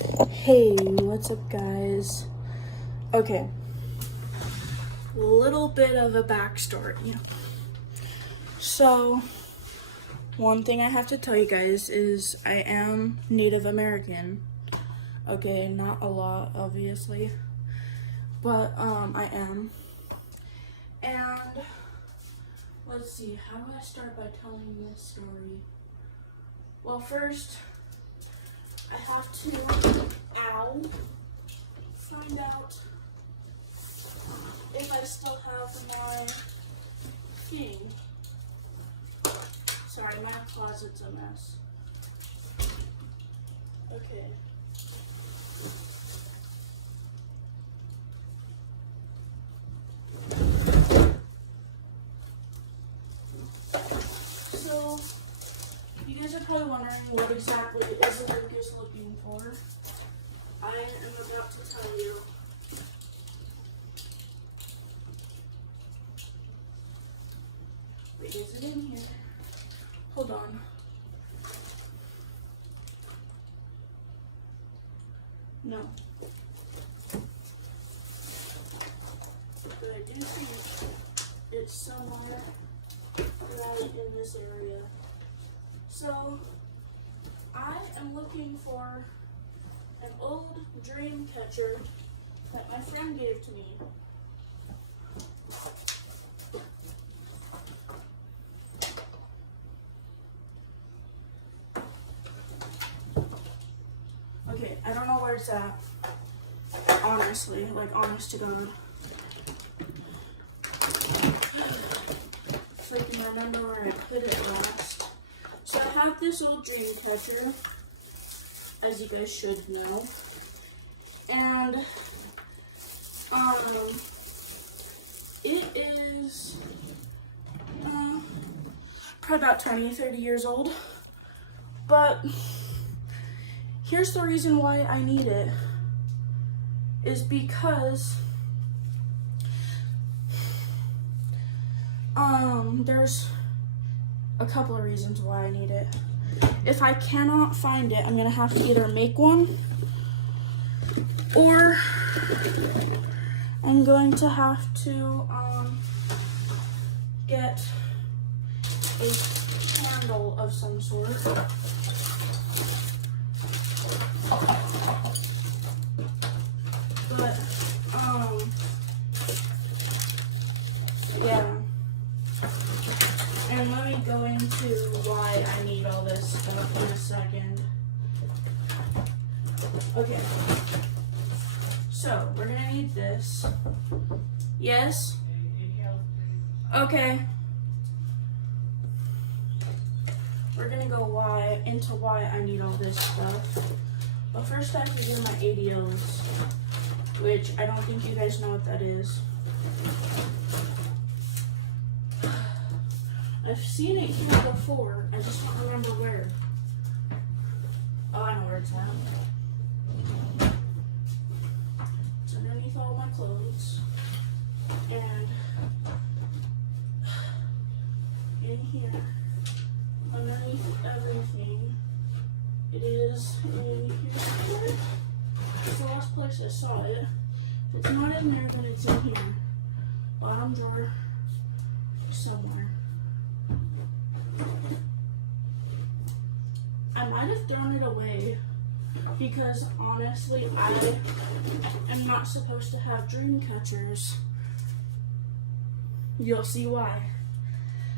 Hey, what's up, guys? Okay, little bit of a backstory. So, one thing I have to tell you guys is I am Native American. Okay, not a lot, obviously, but I am. And let's see, how do I start by telling this story? Well, first, I have to, find out if I still have my thing. Sorry, my closet's a mess. Okay. So, you guys are probably wondering what exactly is Lucas looking for. I am about to tell you. Wait, is it in here? Hold on. No. But I do see it's somewhere right in this area. So, I am looking for an old dream catcher that my friend gave to me. Okay, I don't know where it's at. Honestly, like honest to God. If I can remember where I put it last. So I have this old dream catcher, as you guys should know. And it is probably about 20-30 years old. But here's the reason why I need it, is because there's a couple of reasons why I need it. If I cannot find it, I'm gonna have to either make one, or I'm going to have to get a candle of some sort. But, yeah. And let me go into why I need all this stuff in a second. Okay. So, we're gonna need this. Yes? Okay. We're gonna go into why I need all this stuff. But first I have to do my ADLs, which I don't think you guys know what that is. I've seen it here before, I just don't remember where. Oh, I know where it's at. It's underneath all my clothes. And in here, underneath everything, it is in here. It's the last place I saw it. If it's not in there, then it's in here. Bottom drawer, somewhere. I might have thrown it away because honestly, I am not supposed to have dream catchers. You'll see why.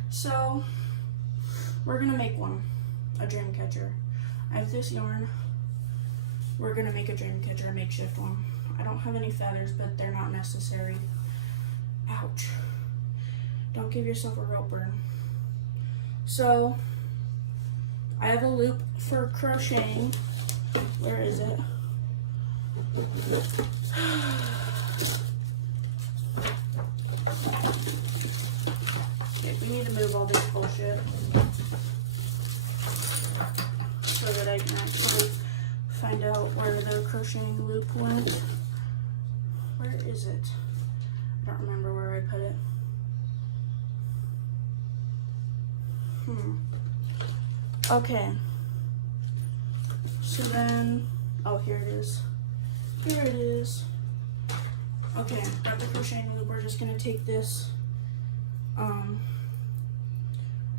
So, we're gonna make one, a dream catcher. I have this yarn. We're gonna make a dream catcher, a makeshift one. I don't have any feathers, but they're not necessary. Ouch. Don't give yourself a rope burn. So, I have a loop for crocheting. Where is it? Okay, we need to move all this bullshit so that I can actually find out where the crocheting loop went. Where is it? I don't remember where I put it. Okay. So then Oh, here it is. Here it is. Okay, got the crocheting loop. We're just gonna take this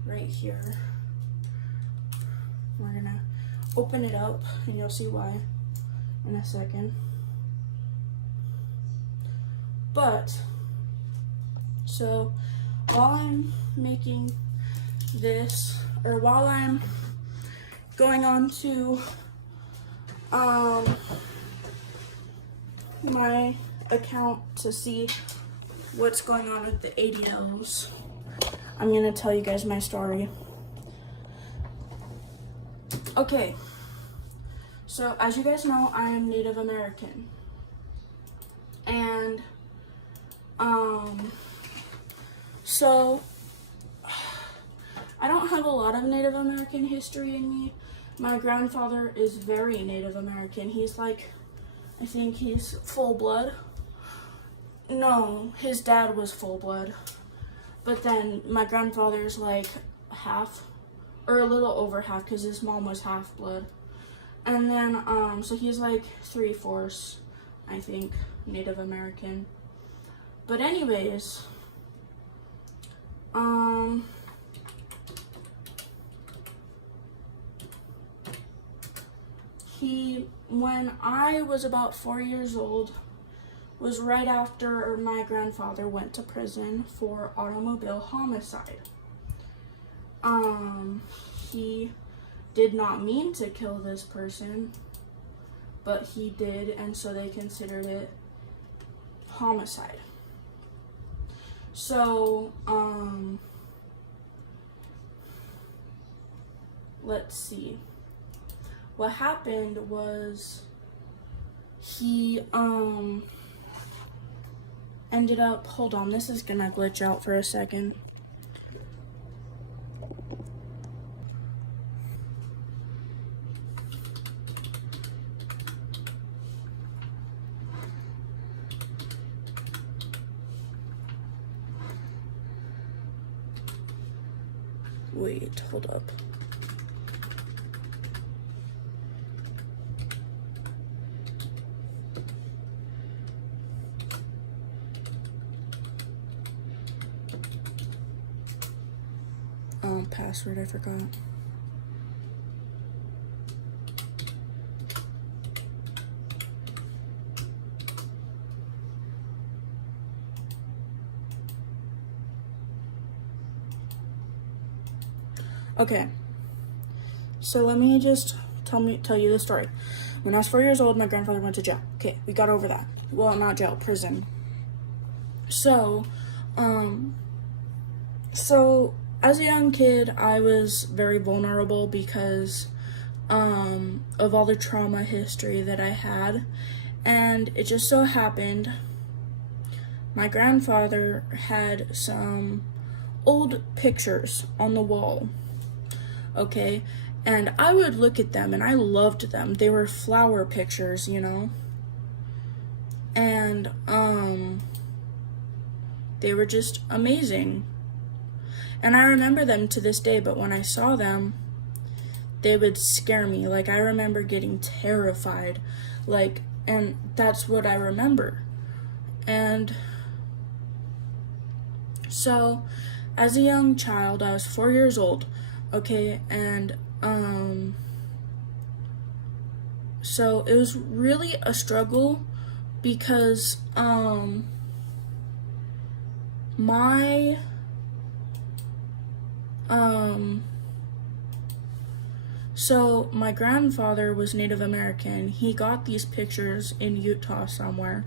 right here. We're gonna open it up and you'll see why in a second. But so while I'm making this, or while I'm going on to my account to see what's going on with the ADLs, I'm gonna tell you guys my story. Okay, so as you guys know, I am Native American, and so I don't have a lot of Native American history in me. My grandfather is very Native American. He's like, I think he's full blood. No, his dad was full blood. But then my grandfather's like half, or a little over half, because his mom was half blood. And then, so he's like 3/4, I think, Native American. But anyways, when I was about 4 years old, was right after my grandfather went to prison for automobile homicide. He did not mean to kill this person, but he did, and so they considered it homicide. So, let's see. What happened was he, ended up, hold on, this is gonna glitch out for a second. Wait, hold up. Password, I forgot. Okay, so let me just tell you the story. When I was 4 years old, my grandfather went to jail. Okay, we got over that. Well, not jail, prison. So, as a young kid, I was very vulnerable because of all the trauma history that I had. And it just so happened my grandfather had some old pictures on the wall, okay? And I would look at them and I loved them. They were flower pictures, you know? And they were just amazing. And I remember them to this day, but when I saw them, they would scare me. Like, I remember getting terrified. Like, and that's what I remember. And so, as a young child, I was 4 years old, okay? And, so it was really a struggle because, so my grandfather was Native American. He got these pictures in Utah somewhere.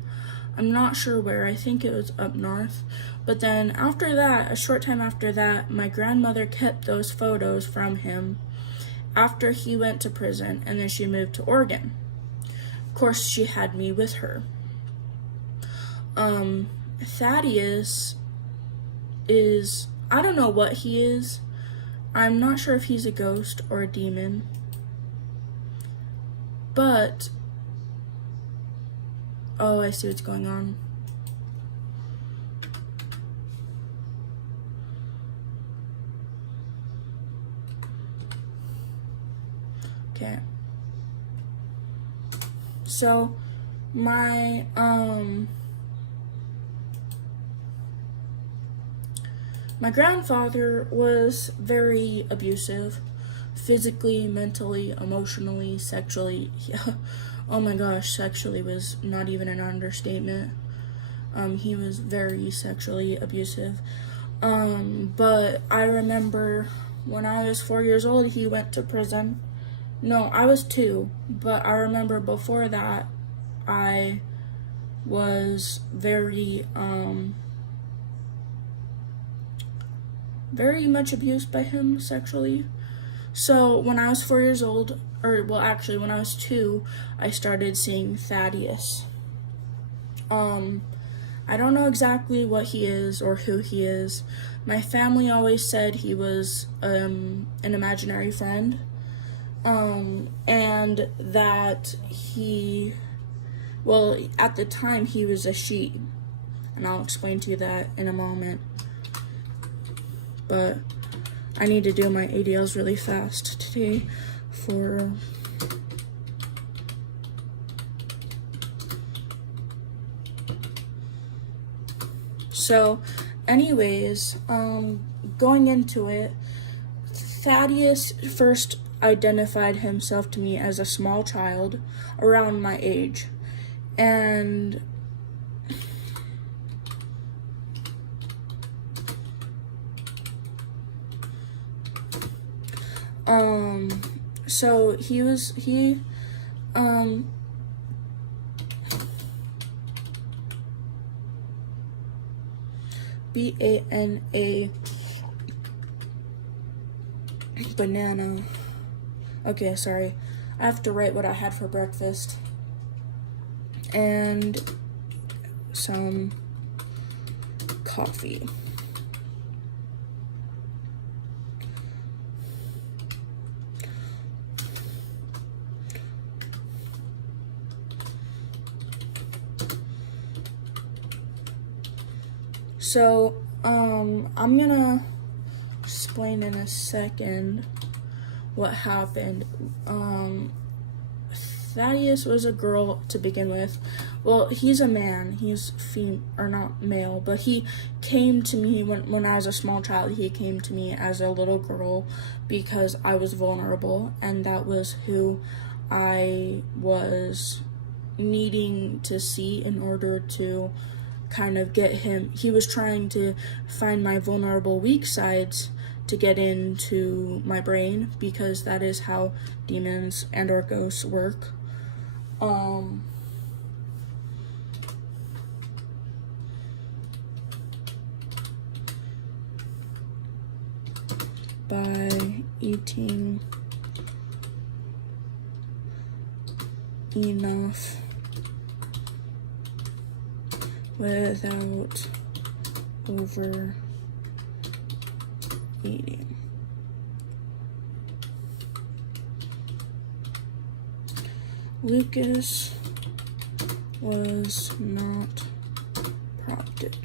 I'm not sure where. I think it was up north. But then after that, a short time after that, my grandmother kept those photos from him after he went to prison, and then she moved to Oregon. Of course, she had me with her. Thaddeus is, I don't know what he is. I'm not sure if he's a ghost or a demon. But, oh, I see what's going on. Okay. So my my grandfather was very abusive, physically, mentally, emotionally, sexually. Oh my gosh, sexually was not even an understatement. He was very sexually abusive. But I remember when I was 4 years old, he went to prison. No, I was 2, but I remember before that, I was very much abused by him sexually. So when I was 4 years old, or well, actually, when I was 2, I started seeing Thaddeus. I don't know exactly what he is or who he is. My family always said he was an imaginary friend, and that he, well, at the time he was a she, and I'll explain to you that in a moment. But I need to do my ADLs really fast today for so anyways, going into it, Thaddeus first identified himself to me as a small child around my age, and so he BANA banana. Okay, sorry. I have to write what I had for breakfast. And some coffee. So, I'm gonna explain in a second what happened. Thaddeus was a girl to begin with. Well, he's a man. He's or not male, but he came to me when I was a small child. He came to me as a little girl because I was vulnerable, and that was who I was needing to see in order to kind of get him. He was trying to find my vulnerable weak sides to get into my brain, because that is how demons and or ghosts work. By eating enough without overeating. Lucas was not prompted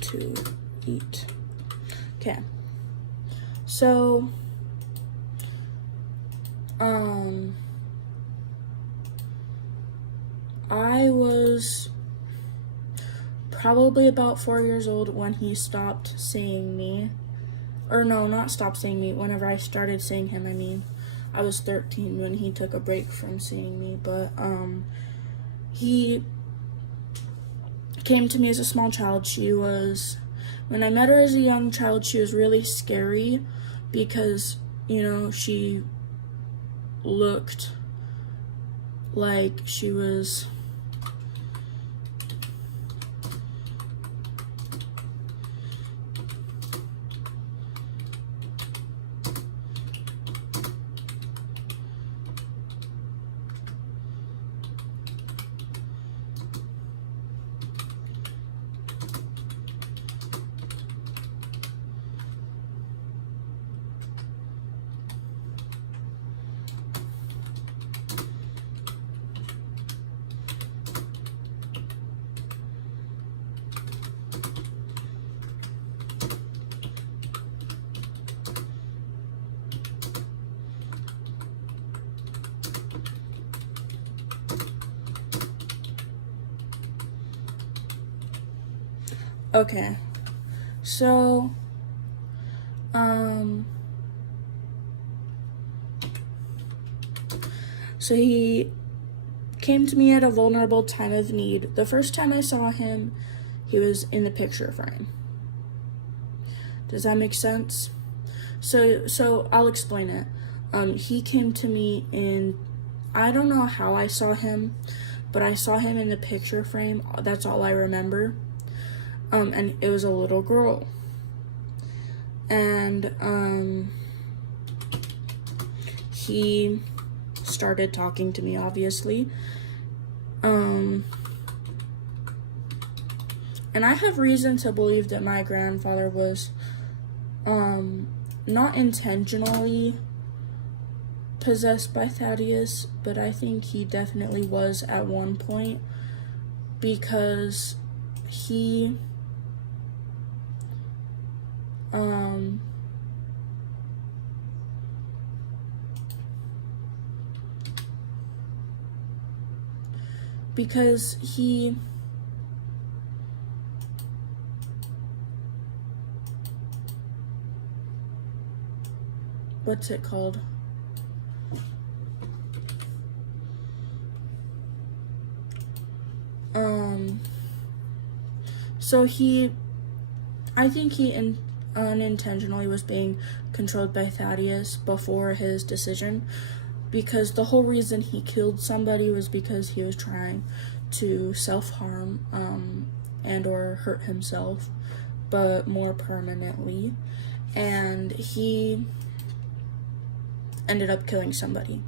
to eat. Okay. So, I was probably about 4 years old when he stopped seeing me. Or no, not stopped seeing me. Whenever I started seeing him, I mean. I was 13 when he took a break from seeing me, but he came to me as a small child. When I met her as a young child, she was really scary because, she looked like she was Okay. So, so he came to me at a vulnerable time of need. The first time I saw him, he was in the picture frame. Does that make sense? So I'll explain it. He came to me in, I don't know how I saw him, but I saw him in the picture frame. That's all I remember. And it was a little girl. And he started talking to me, obviously. And I have reason to believe that my grandfather was not intentionally possessed by Thaddeus, but I think he definitely was at one point, because he what's it called? So I think he unintentionally was being controlled by Thaddeus before his decision, because the whole reason he killed somebody was because he was trying to self-harm and or hurt himself, but more permanently, and he ended up killing somebody.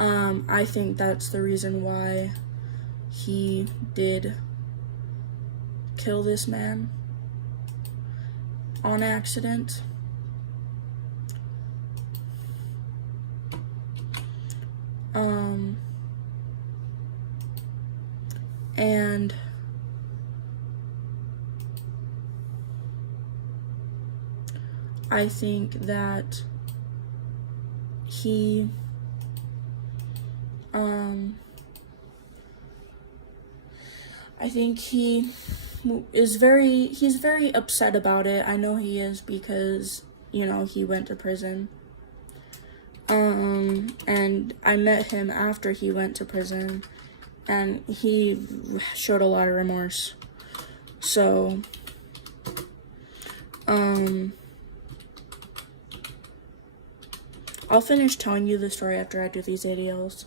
I think that's the reason why he did kill this man on accident. And I think that he he's very upset about it. I know he is, because, you know, he went to prison. And I met him after he went to prison, and he showed a lot of remorse. So, I'll finish telling you the story after I do these ADLs.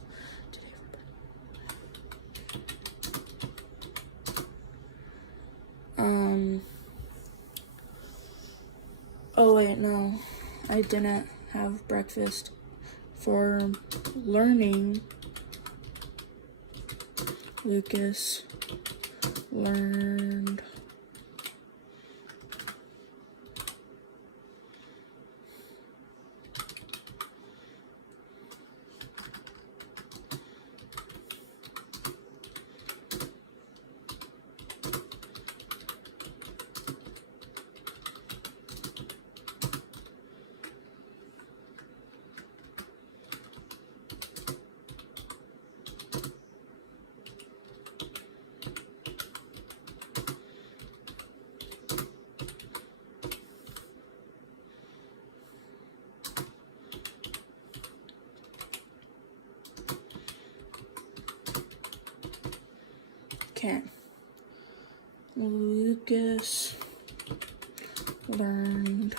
Oh wait, no, I didn't have breakfast. For learning, Lucas learned Okay. Lucas learned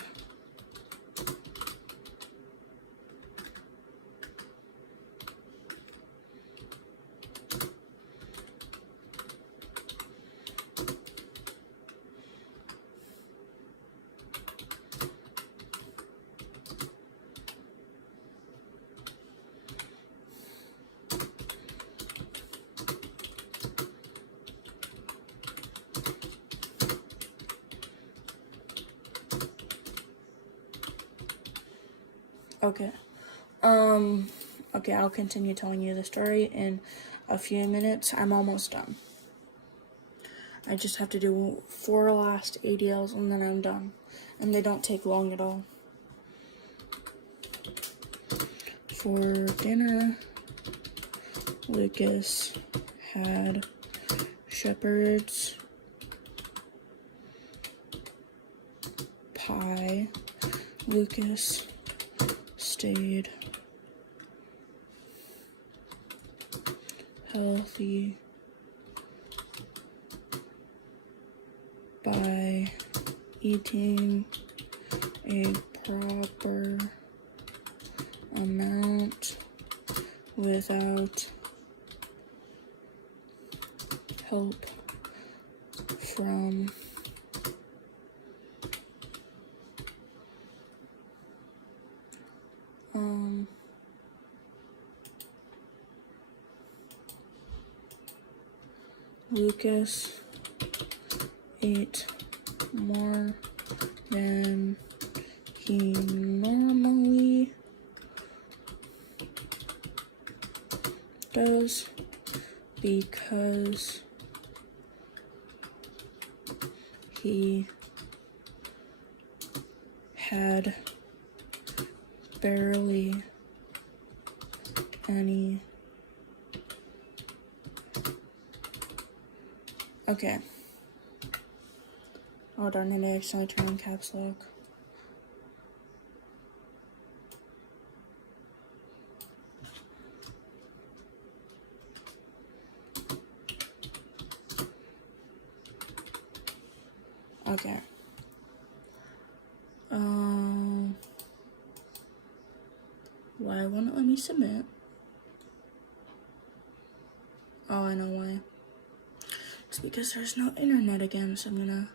Okay. Okay, I'll continue telling you the story in a few minutes. I'm almost done. I just have to do 4 last ADLs and then I'm done. And they don't take long at all. For dinner, Lucas had shepherd's high. Lucas stayed healthy by eating a proper amount without help from Lucas ate more than he normally does because he had barely any. Okay. Oh darn it, I accidentally turned on caps lock. Okay. Why won't it let me submit? Oh, I know why. It's because there's no internet again, so I'm gonna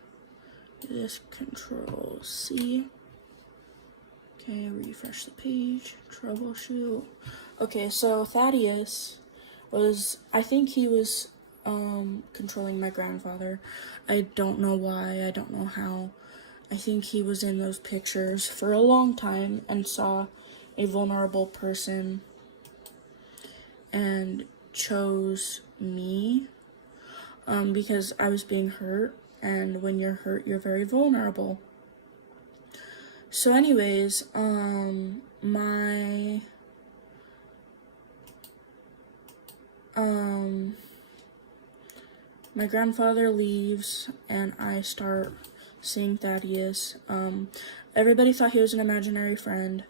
do this, Control C. Okay, refresh the page, troubleshoot. Okay, so Thaddeus was, I think he was controlling my grandfather. I don't know why, I don't know how. I think he was in those pictures for a long time and saw a vulnerable person and chose me because I was being hurt, and when you're hurt, you're very vulnerable. So anyways, my grandfather leaves and I start seeing Thaddeus. Everybody thought he was an imaginary friend,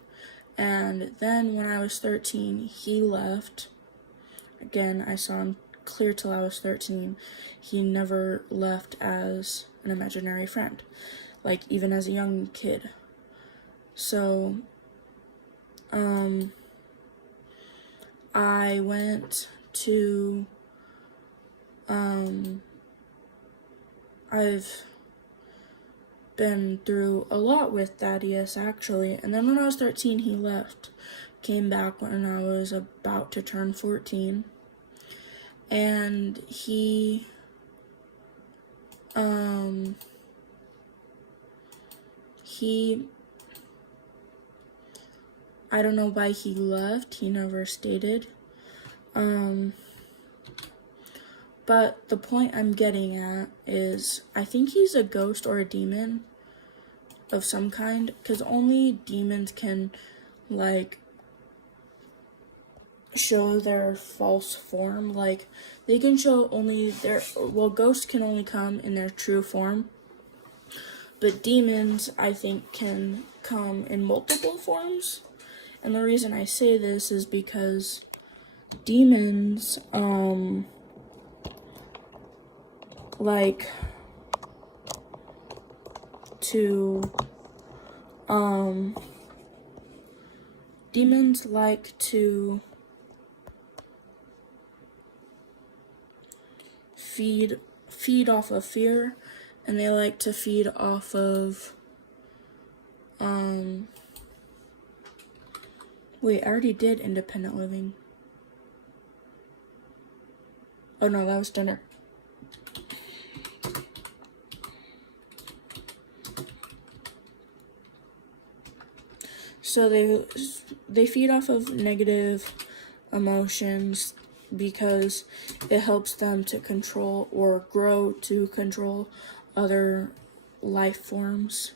and then when I was 13, he left. Again, I saw him clear till I was 13. He never left as an imaginary friend, like even as a young kid. So, I went to, I've been through a lot with Thaddeus, actually, and then when I was 13, he left, came back when I was about to turn 14, and he, I don't know why he left, he never stated, but the point I'm getting at is, I think he's a ghost or a demon of some kind, because only demons can, like, show their false form. Like, they can show only their, well, ghosts can only come in their true form, but demons, I think, can come in multiple forms. And the reason I say this is because demons, like to, demons like to feed off of fear, and they like to feed off of, wait, I already did independent living. Oh no, that was dinner. So they feed off of negative emotions because it helps them to control or grow to control other life forms.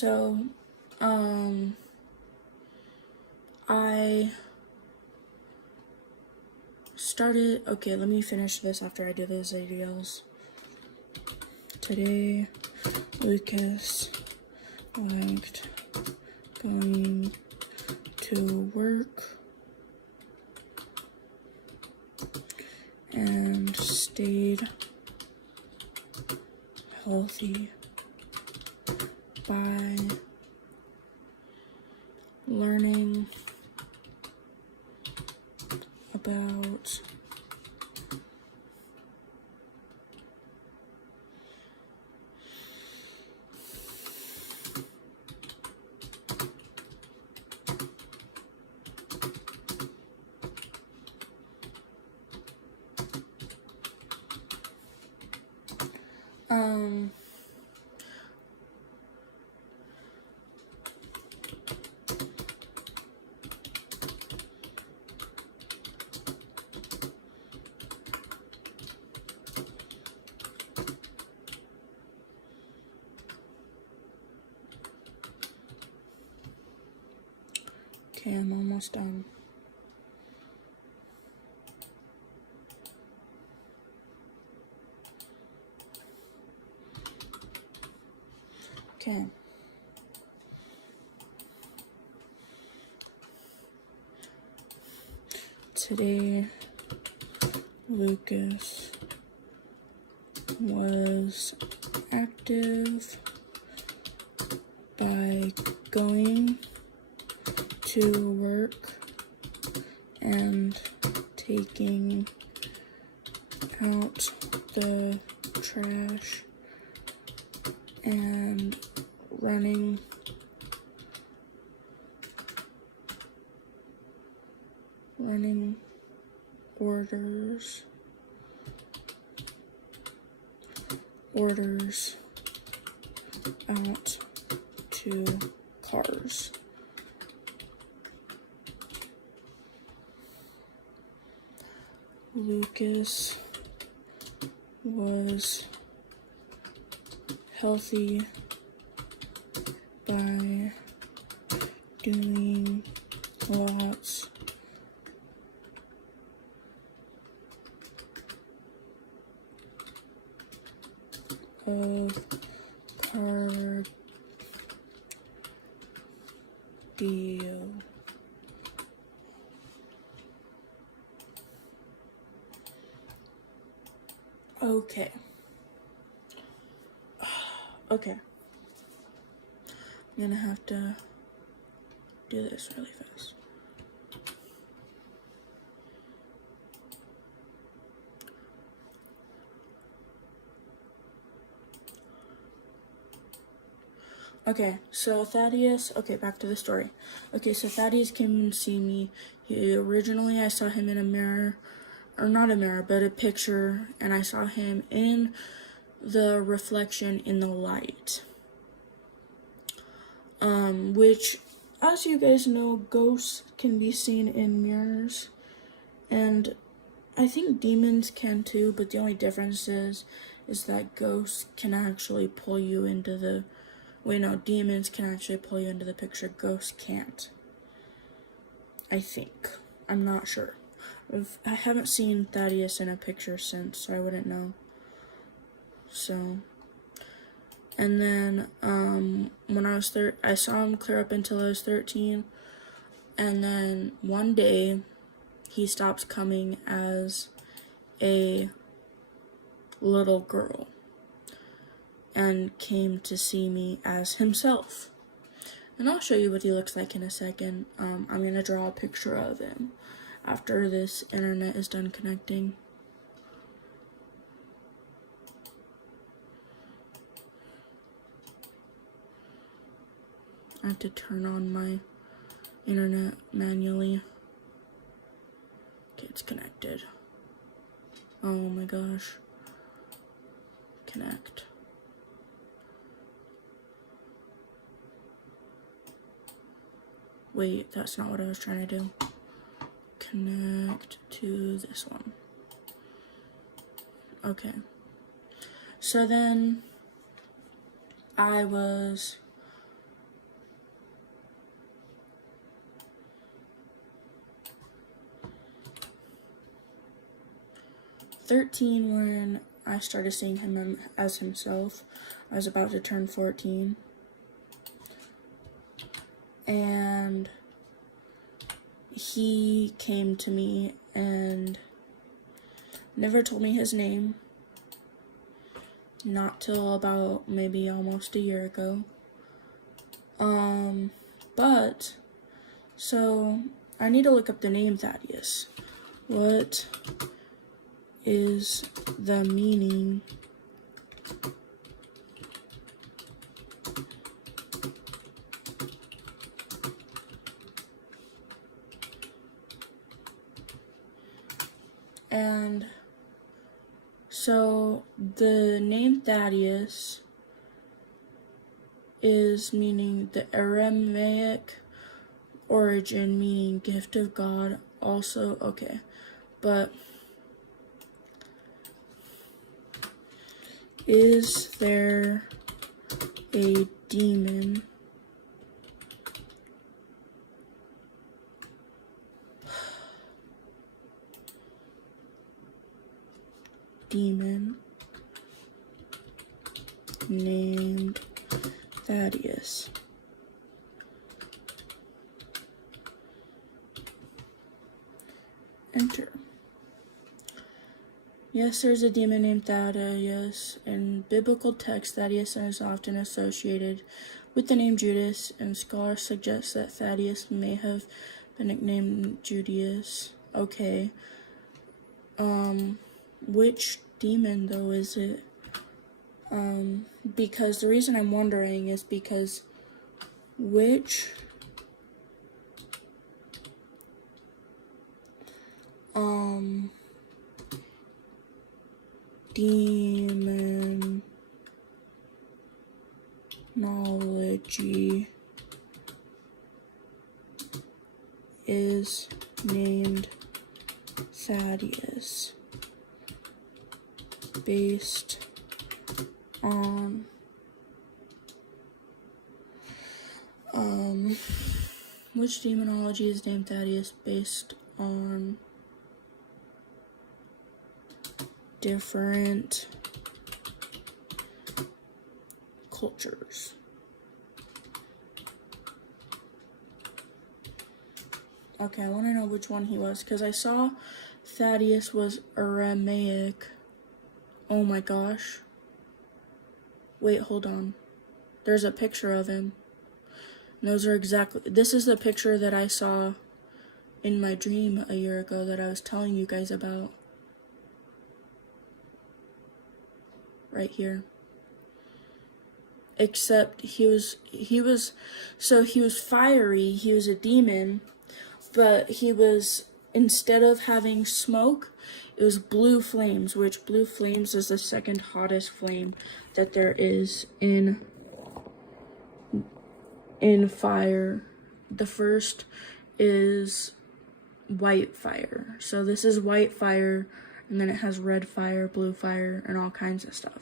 So, I started, okay, let me finish this after I do those videos. Today, Lucas liked going to work and stayed healthy by learning about okay, I'm almost done. Okay. Today, Lucas was active by going to work and taking out the trash and running orders out to cars. Lucas was healthy by doing lots of cardio. Okay. Okay. I'm gonna have to do this really fast. Okay, so Thaddeus, okay, back to the story. Okay, so Thaddeus came and see me. Originally I saw him in a mirror, or not a mirror, but a picture, and I saw him in the reflection in the light. Which, as you guys know, ghosts can be seen in mirrors, and I think demons can too, but the only difference is that ghosts can actually pull you into the, wait, no, demons can actually pull you into the picture, ghosts can't. I think. I'm not sure. I haven't seen Thaddeus in a picture since, so I wouldn't know. So, and then, when I was I saw him clear up until I was 13, and then one day, he stops coming as a little girl, and came to see me as himself. And I'll show you what he looks like in a second. I'm going to draw a picture of him after this internet is done connecting. I have to turn on my internet manually. Okay, it's connected. Oh my gosh. Connect. Wait, that's not what I was trying to do. Connect to this one. Okay. So then I was 13 when I started seeing him as himself. I was about to turn 14. And he came to me and never told me his name. Not till about maybe almost a year ago. But, so, I need to look up the name Thaddeus. What is the meaning and so the name Thaddeus is meaning the Aramaic origin, meaning gift of God. Also, okay, but is there a demon named Thaddeus? Enter. Yes, there's a demon named Thaddeus. In biblical text, Thaddeus is often associated with the name Judas, and scholars suggest that Thaddeus may have been nicknamed Judas. Okay. Which demon, though, is it? Because the reason I'm wondering is because which demonology is named Thaddeus based on which demonology is named Thaddeus based on different cultures. Okay, I want to know which one he was, because I saw Thaddeus was Aramaic. Oh my gosh. Wait, hold on. There's a picture of him. And those are exactly, this is the picture that I saw in my dream a year ago that I was telling you guys about. Right here. Except he was fiery, he was a demon, but he was, instead of having smoke, it was blue flames, which blue flames is the second hottest flame that there is in fire. The first is white fire. So this is white fire, and then it has red fire, blue fire, and all kinds of stuff.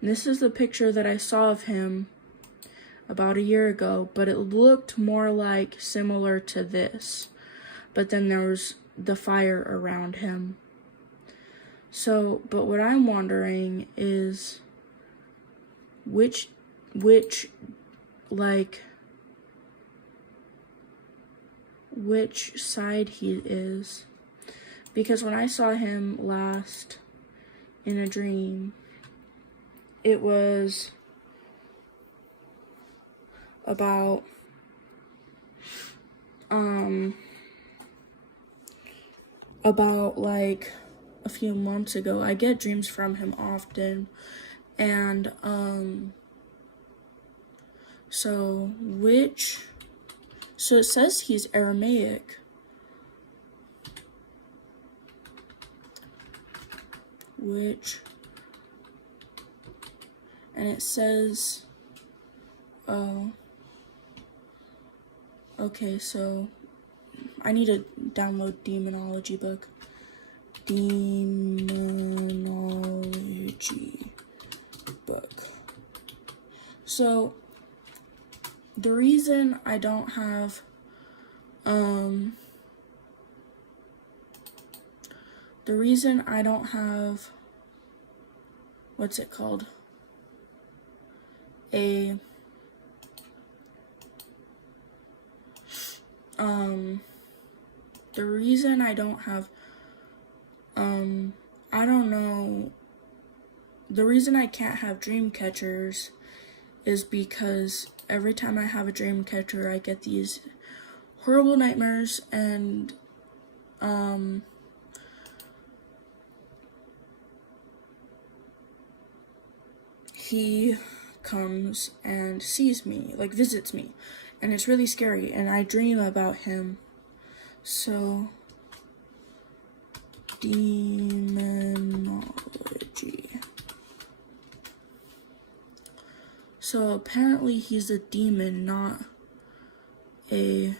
And this is the picture that I saw of him about a year ago, but it looked more like similar to this. But then there was the fire around him. So, but what I'm wondering is which side he is. Because when I saw him last in a dream, it was about like a few months ago. I get dreams from him often, and so it says he's Aramaic. And it says, oh, okay, so I need to download demonology book. Demonology book. So the reason I don't have the reason I don't have, what's it called? The reason I don't have, I don't know, the reason I can't have dream catchers is because every time I have a dream catcher, I get these horrible nightmares, and, he comes and sees me, like visits me, and it's really scary, and I dream about him. So, demonology. So apparently he's a demon, not a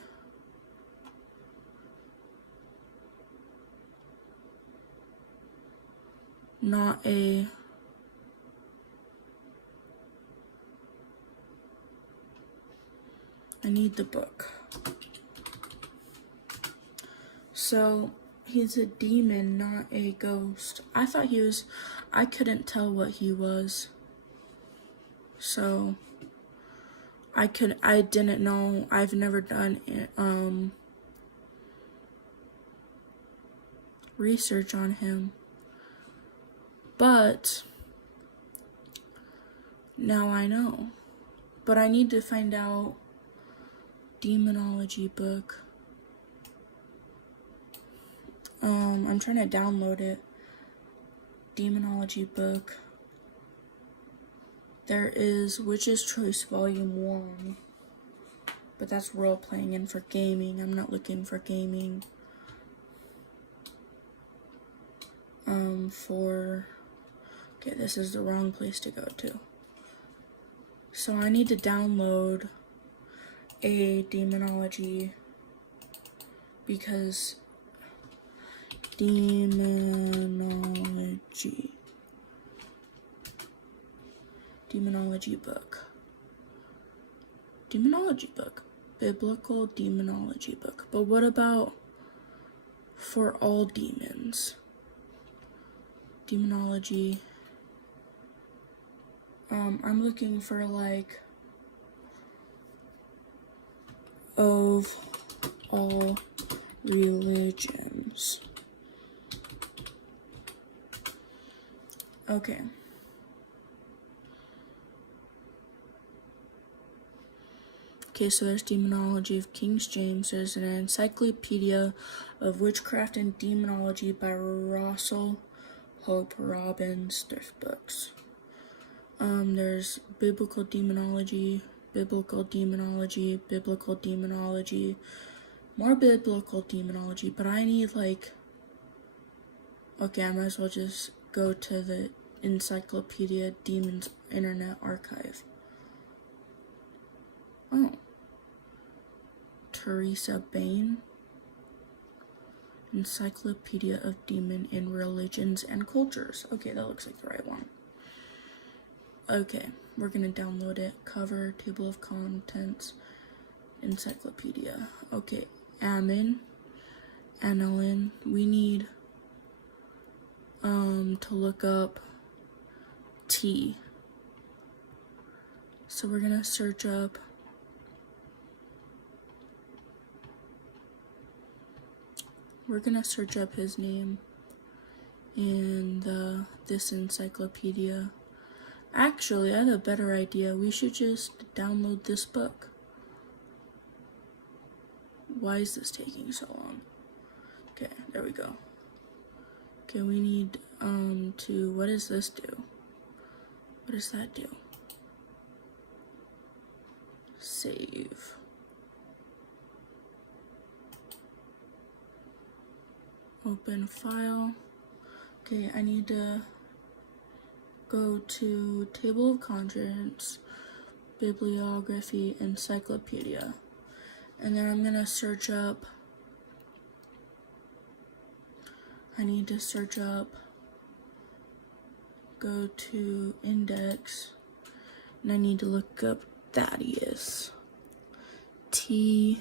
I need the book. So he's a demon, not a ghost. I thought he was, I couldn't tell what he was. So I didn't know. I've never done research on him. But now I know. But I need to find out demonology book. I'm trying to download it. Demonology book. There is Witch's Choice Volume 1. But that's role playing and for gaming. I'm not looking for gaming. Okay, this is the wrong place to go to. So I need to download a demonology because demonology book. Demonology book. Biblical demonology book. But what about for all demons? Demonology. I'm looking for like of all religions. Okay. Okay, so there's Demonology of King James. There's an Encyclopedia of Witchcraft and Demonology by Russell Hope Robbins. There's books. There's Biblical Demonology, more Biblical Demonology, but I need like, okay, I might as well just go to the Encyclopedia Demons Internet Archive. Oh. Teresa Bain. Encyclopedia of Demon in Religions and Cultures. Okay, that looks like the right one. Okay, we're gonna download it. Cover, table of contents, encyclopedia. Okay, Ammon, aniline. We need to look up tea. So we're gonna search up his name in this encyclopedia. Actually, I had a better idea. We should just download this book. Why is this taking so long? Okay, there we go. Okay, we need to, what does this do? What does that do? Save. Open file. Okay, I need to go to table of contents, bibliography, encyclopedia. And then I'm gonna search up, go to index, and I need to look up Thaddeus. T-A-B-C-D-A-U-S.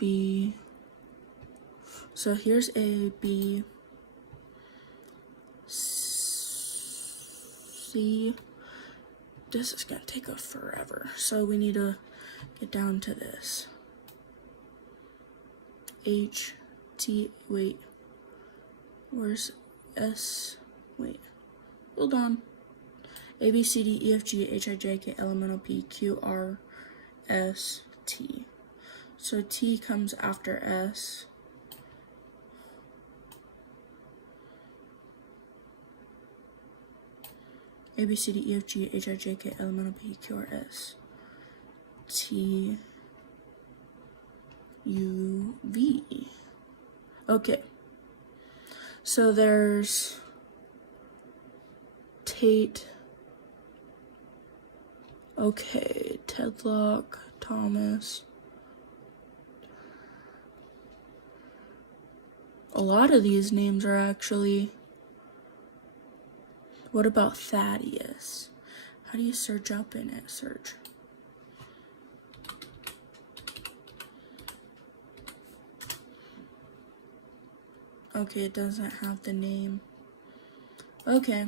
B. So here's A, B, C. This is gonna take us forever. So we need to get down to this. H, T, wait. Where's S? Wait. Hold on. A, B, C, D, E, F, G, H, I, J, K, L, M, N, O, P, Q, R, S, T. So T comes after S. A, B, C, D, E, F, G, H, I, J, K, L, M, N, O, P, Q, R, S, T, U, V. Okay. So there's Tate. Okay, Tedlock, Thomas. A lot of these names are actually. What about Thaddeus? How do you search up in it? Search. Okay, it doesn't have the name. Okay.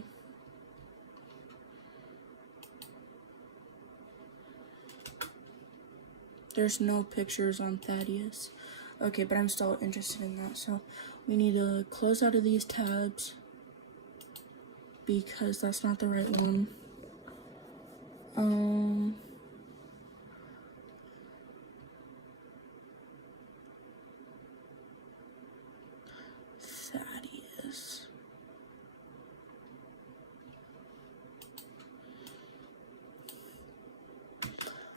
There's no pictures on Thaddeus. Okay, but I'm still interested in that. So we need to close out of these tabs because that's not the right one. Thaddeus.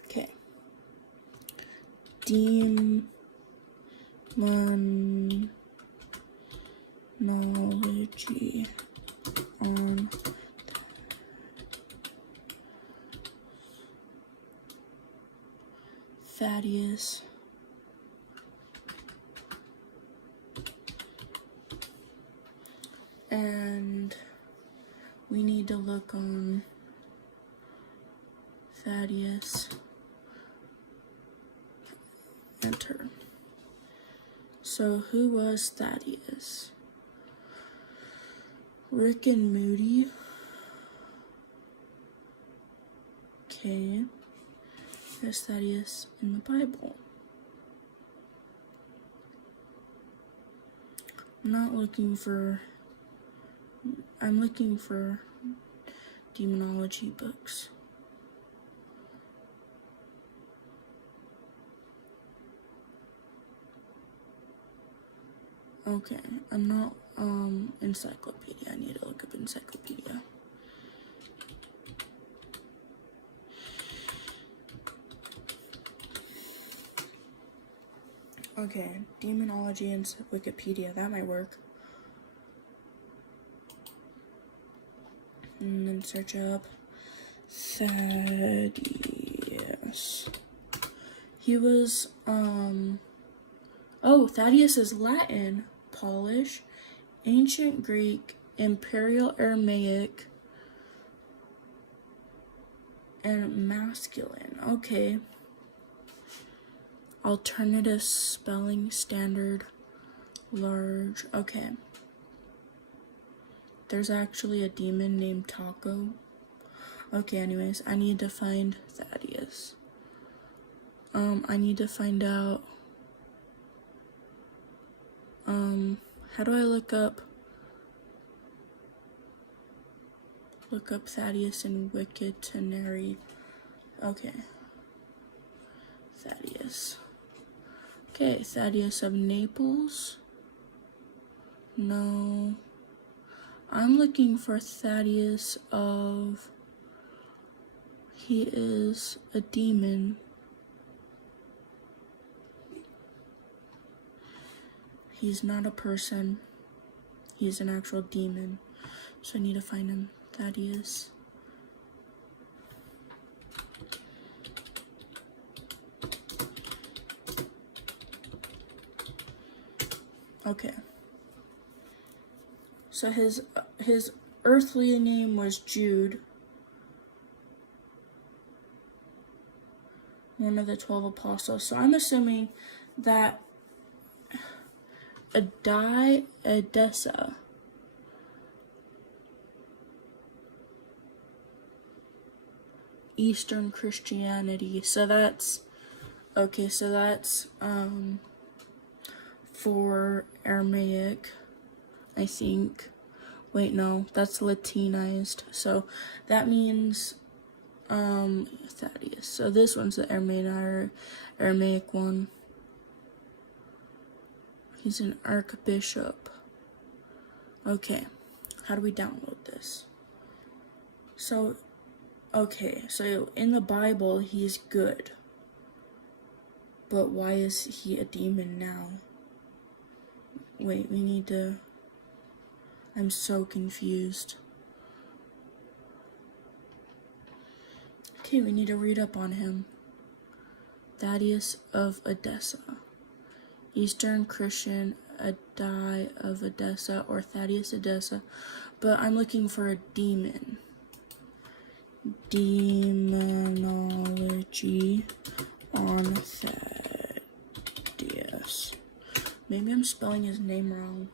Okay. Demonology on Thaddeus. And we need to look on Thaddeus. Enter. So who was Thaddeus? Rick and Moody. Okay. There's Thaddeus in the Bible. I'm looking for demonology books. Okay, I'm not encyclopedia. I need to look up encyclopedia. Okay, demonology and Wikipedia, that might work. And then search up Thaddeus. He was, Thaddeus is Latin, Polish, Ancient Greek, Imperial Aramaic, and masculine. Okay. Alternative spelling, standard, large. Okay. There's actually a demon named Taco. Okay, anyways, I need to find Thaddeus. I need to find out, how do I look up Thaddeus in Wiktionary? Okay. Thaddeus. Okay, Thaddeus of Naples. No. I'm looking for Thaddeus of... He is a demon. He's not a person. He's an actual demon. So I need to find him. Thaddeus. Okay. So his earthly name was Jude. One of the 12 apostles. So I'm assuming that Edessa. Eastern Christianity. So that's okay, so that's for Aramaic, I think. Wait, no, that's Latinized. So that means Thaddeus. So this one's the Aramaic one. He's an archbishop. Okay, how do we download this? So, okay, so in the Bible, he's good. But why is he a demon now? Wait, we need to... I'm so confused. Okay, we need to read up on him. Thaddeus of Edessa. Eastern Christian Adai of Edessa, or Thaddeus Edessa. But I'm looking for a demon. Demonology on Thaddeus. Maybe I'm spelling his name wrong.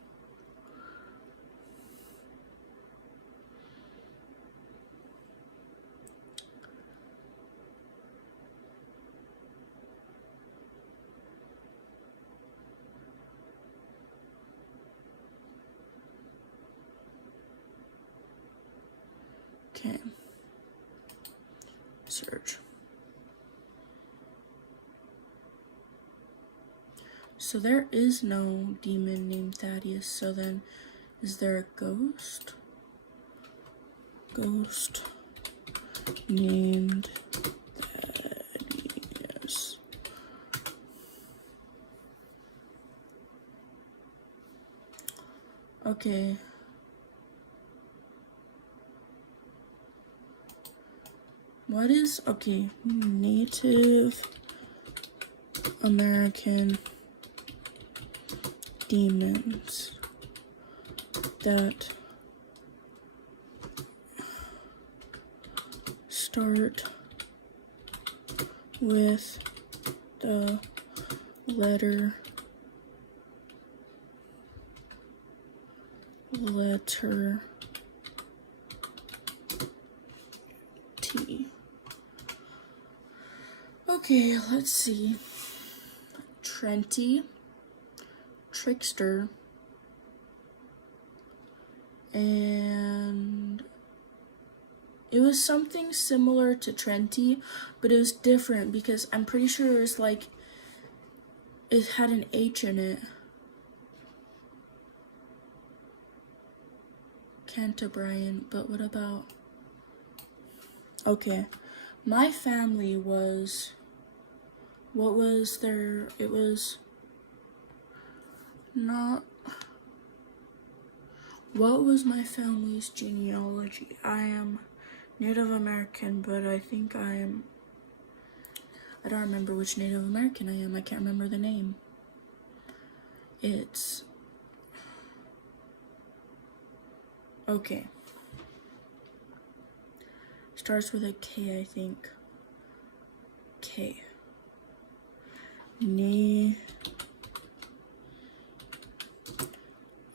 Okay. Search. So there is no demon named Thaddeus, so then is there a ghost? Ghost named Thaddeus. Okay. What is, okay, Native American demons that start with the letter T. Okay, let's see. Trenty, Trickster, and it was something similar to Trenty, but it was different because I'm pretty sure it was like, it had an H in it. Cantabrian, but what about, okay, my family was, what was their, it was not, what was my family's genealogy? I am Native American, but I think I don't remember which Native American I am. I can't remember the name. It's, okay. Starts with a K, I think. K.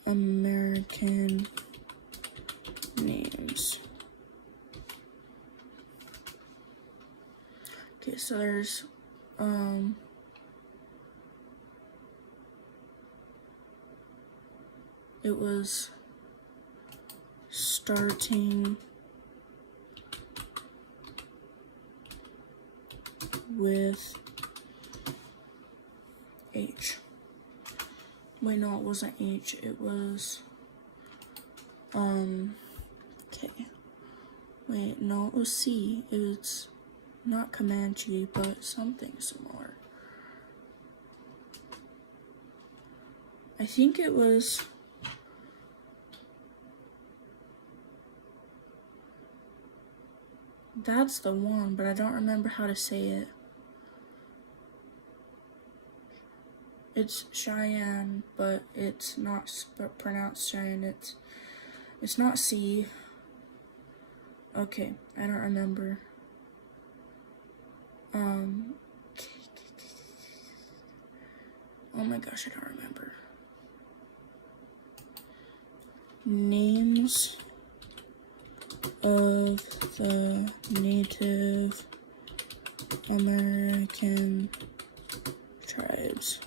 American names. Okay, so there's it was starting with H. Wait, no, it wasn't H, it was K. Wait, no, it was C. It was not Comanche, but something similar. I think it was, that's the one, but I don't remember how to say it. It's Cheyenne, but it's not pronounced Cheyenne. It's not C. Okay, I don't remember. Oh my gosh, I don't remember. names of the Native American tribes.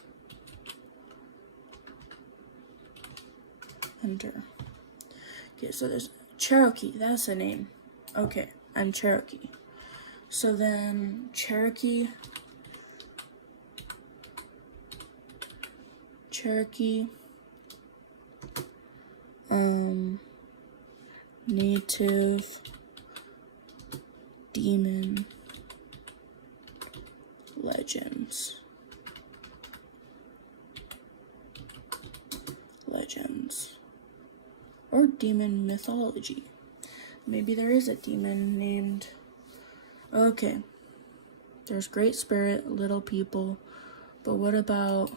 Enter. Okay, so there's Cherokee, that's a name. Okay, I'm Cherokee. So then Cherokee, Native demon legends. Or demon mythology. Maybe there is a demon named... Okay. There's Great Spirit, Little People. But what about...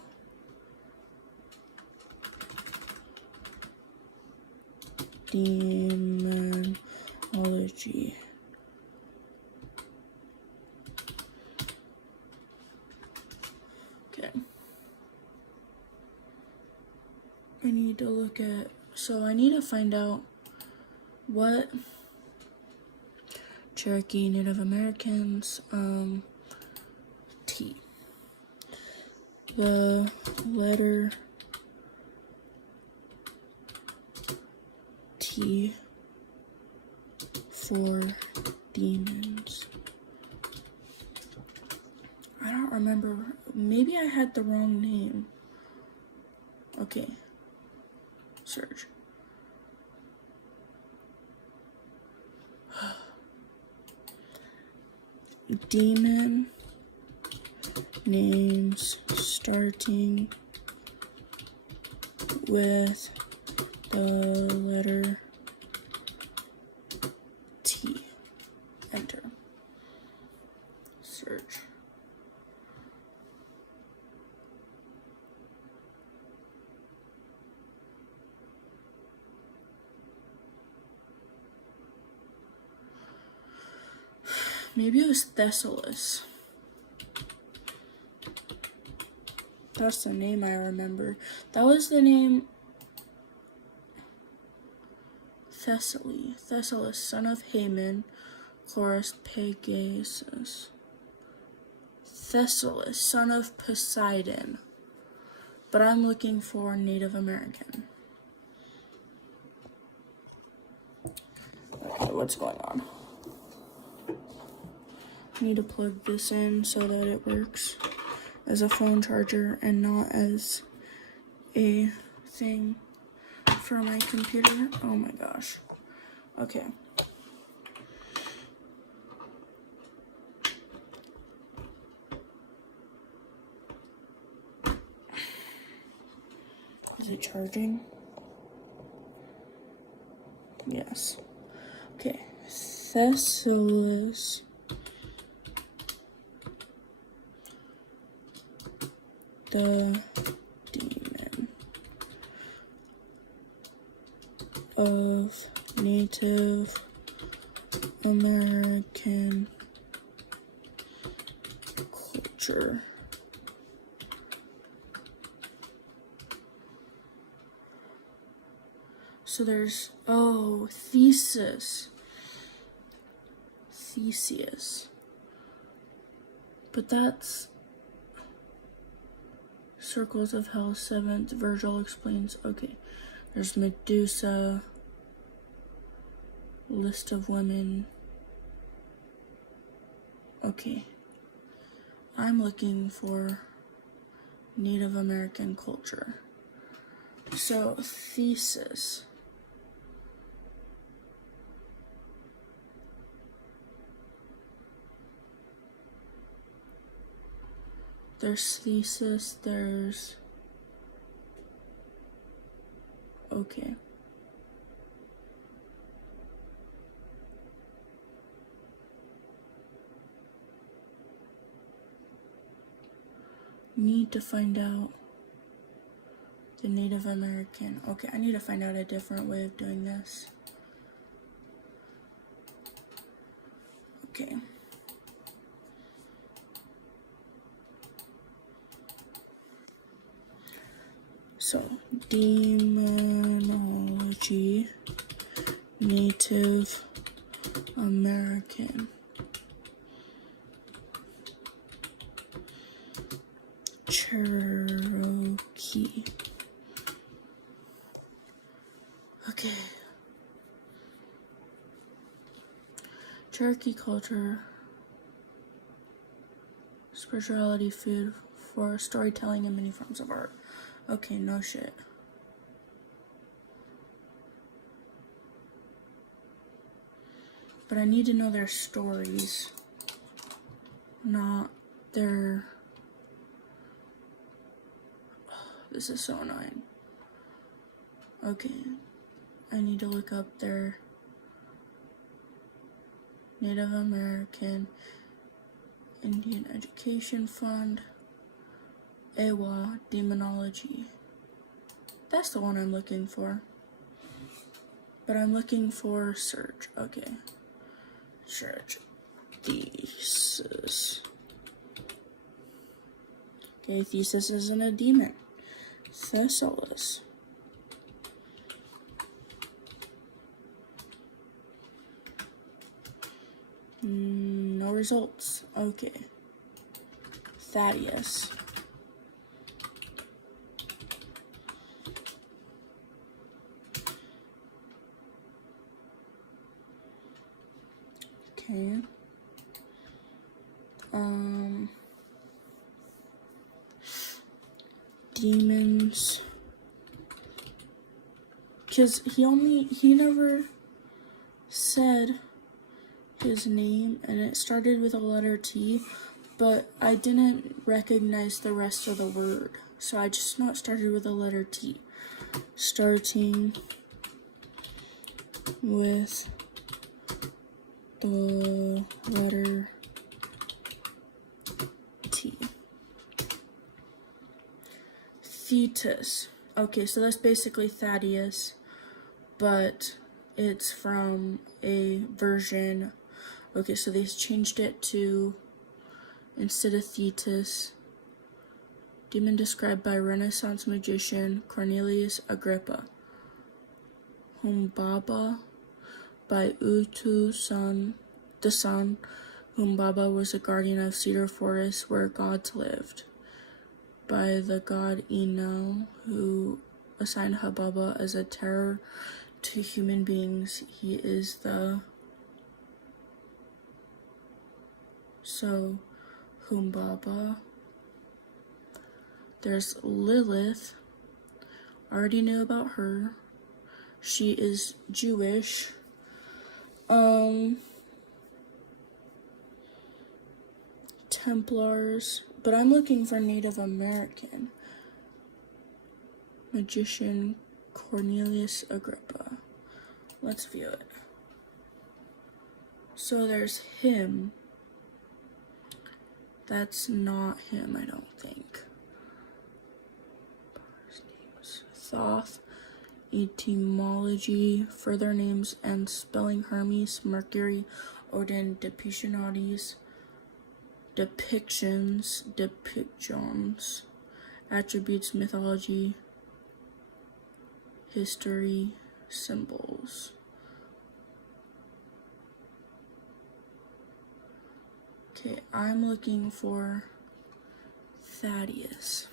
demonology? Okay. I need to look at... So I need to find out what Cherokee, Native Americans, T. The letter T for demons. I don't remember. Maybe I had the wrong name. Okay. Search. Demon names starting with the letter T. Enter. Search. Maybe it was Thessalos. That's the name I remember. That was the name. Thessalos, son of Haman, Chorus Pegasus. Thessalos, son of Poseidon. But I'm looking for Native American. Okay, what's going on? I need to plug this in so that it works as a phone charger and not as a thing for my computer. Oh my gosh. Okay. Is it charging? Yes. Okay. Thessalos. The demon of Native American culture. So there's, oh, Theseus. But that's Circles of Hell, 7th. Virgil explains. Okay. There's Medusa. List of women. Okay. I'm looking for Native American culture. So, Theseus. There's Theseus, there's... Okay. Need to find out the Native American. Okay, I need to find out a different way of doing this. Okay. So, demonology. G. Native American. Cherokee. Okay. Cherokee culture. Spirituality, food for storytelling, and many forms of art. Okay, no shit. But I need to know their stories, not their... This is so annoying. Okay, I need to look up their Native American Indian Education Fund, AWA, Demonology. That's the one I'm looking for. But I'm looking for search. Okay. Search. Thesis. Okay, Thesis isn't a demon. Thessalus. No results. Okay. Thaddeus. Okay. Demons. Because he never said his name, and it started with a letter T, but I didn't recognize the rest of the word, so I just not started with a letter T. Starting with the letter T. Thetis. Okay, so that's basically Thaddeus, but it's from a version. Okay, so they changed it to, instead of Thetis, demon described by Renaissance magician Cornelius Agrippa. Humbaba by Utu Sun, the sun. Humbaba was a guardian of Cedar Forest where gods lived. By the god Enel, who assigned Humbaba as a terror to human beings. He is the... So, Humbaba. There's Lilith. Already knew about her. She is Jewish. Templars. But I'm looking for Native American. Magician Cornelius Agrippa. Let's view it. So there's him. That's not him, I don't think. Thoth. Etymology. Further names and spelling: Hermes, Mercury, Odin, Dipictiones. Depictions, attributes, mythology, history, symbols. Okay, I'm looking for Thaddeus.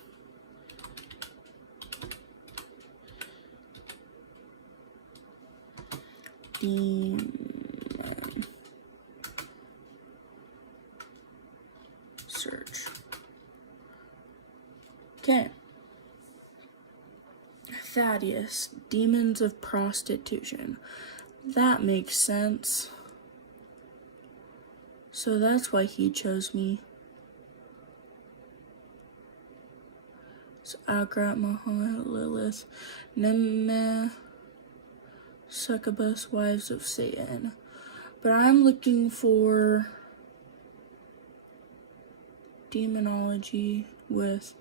Demon. Search. Okay. Thaddeus, demons of prostitution. That makes sense. So that's why he chose me. So Agrat, Mahat, Lilith, Nemeh, Succubus, wives of Satan. But I'm looking for demonology with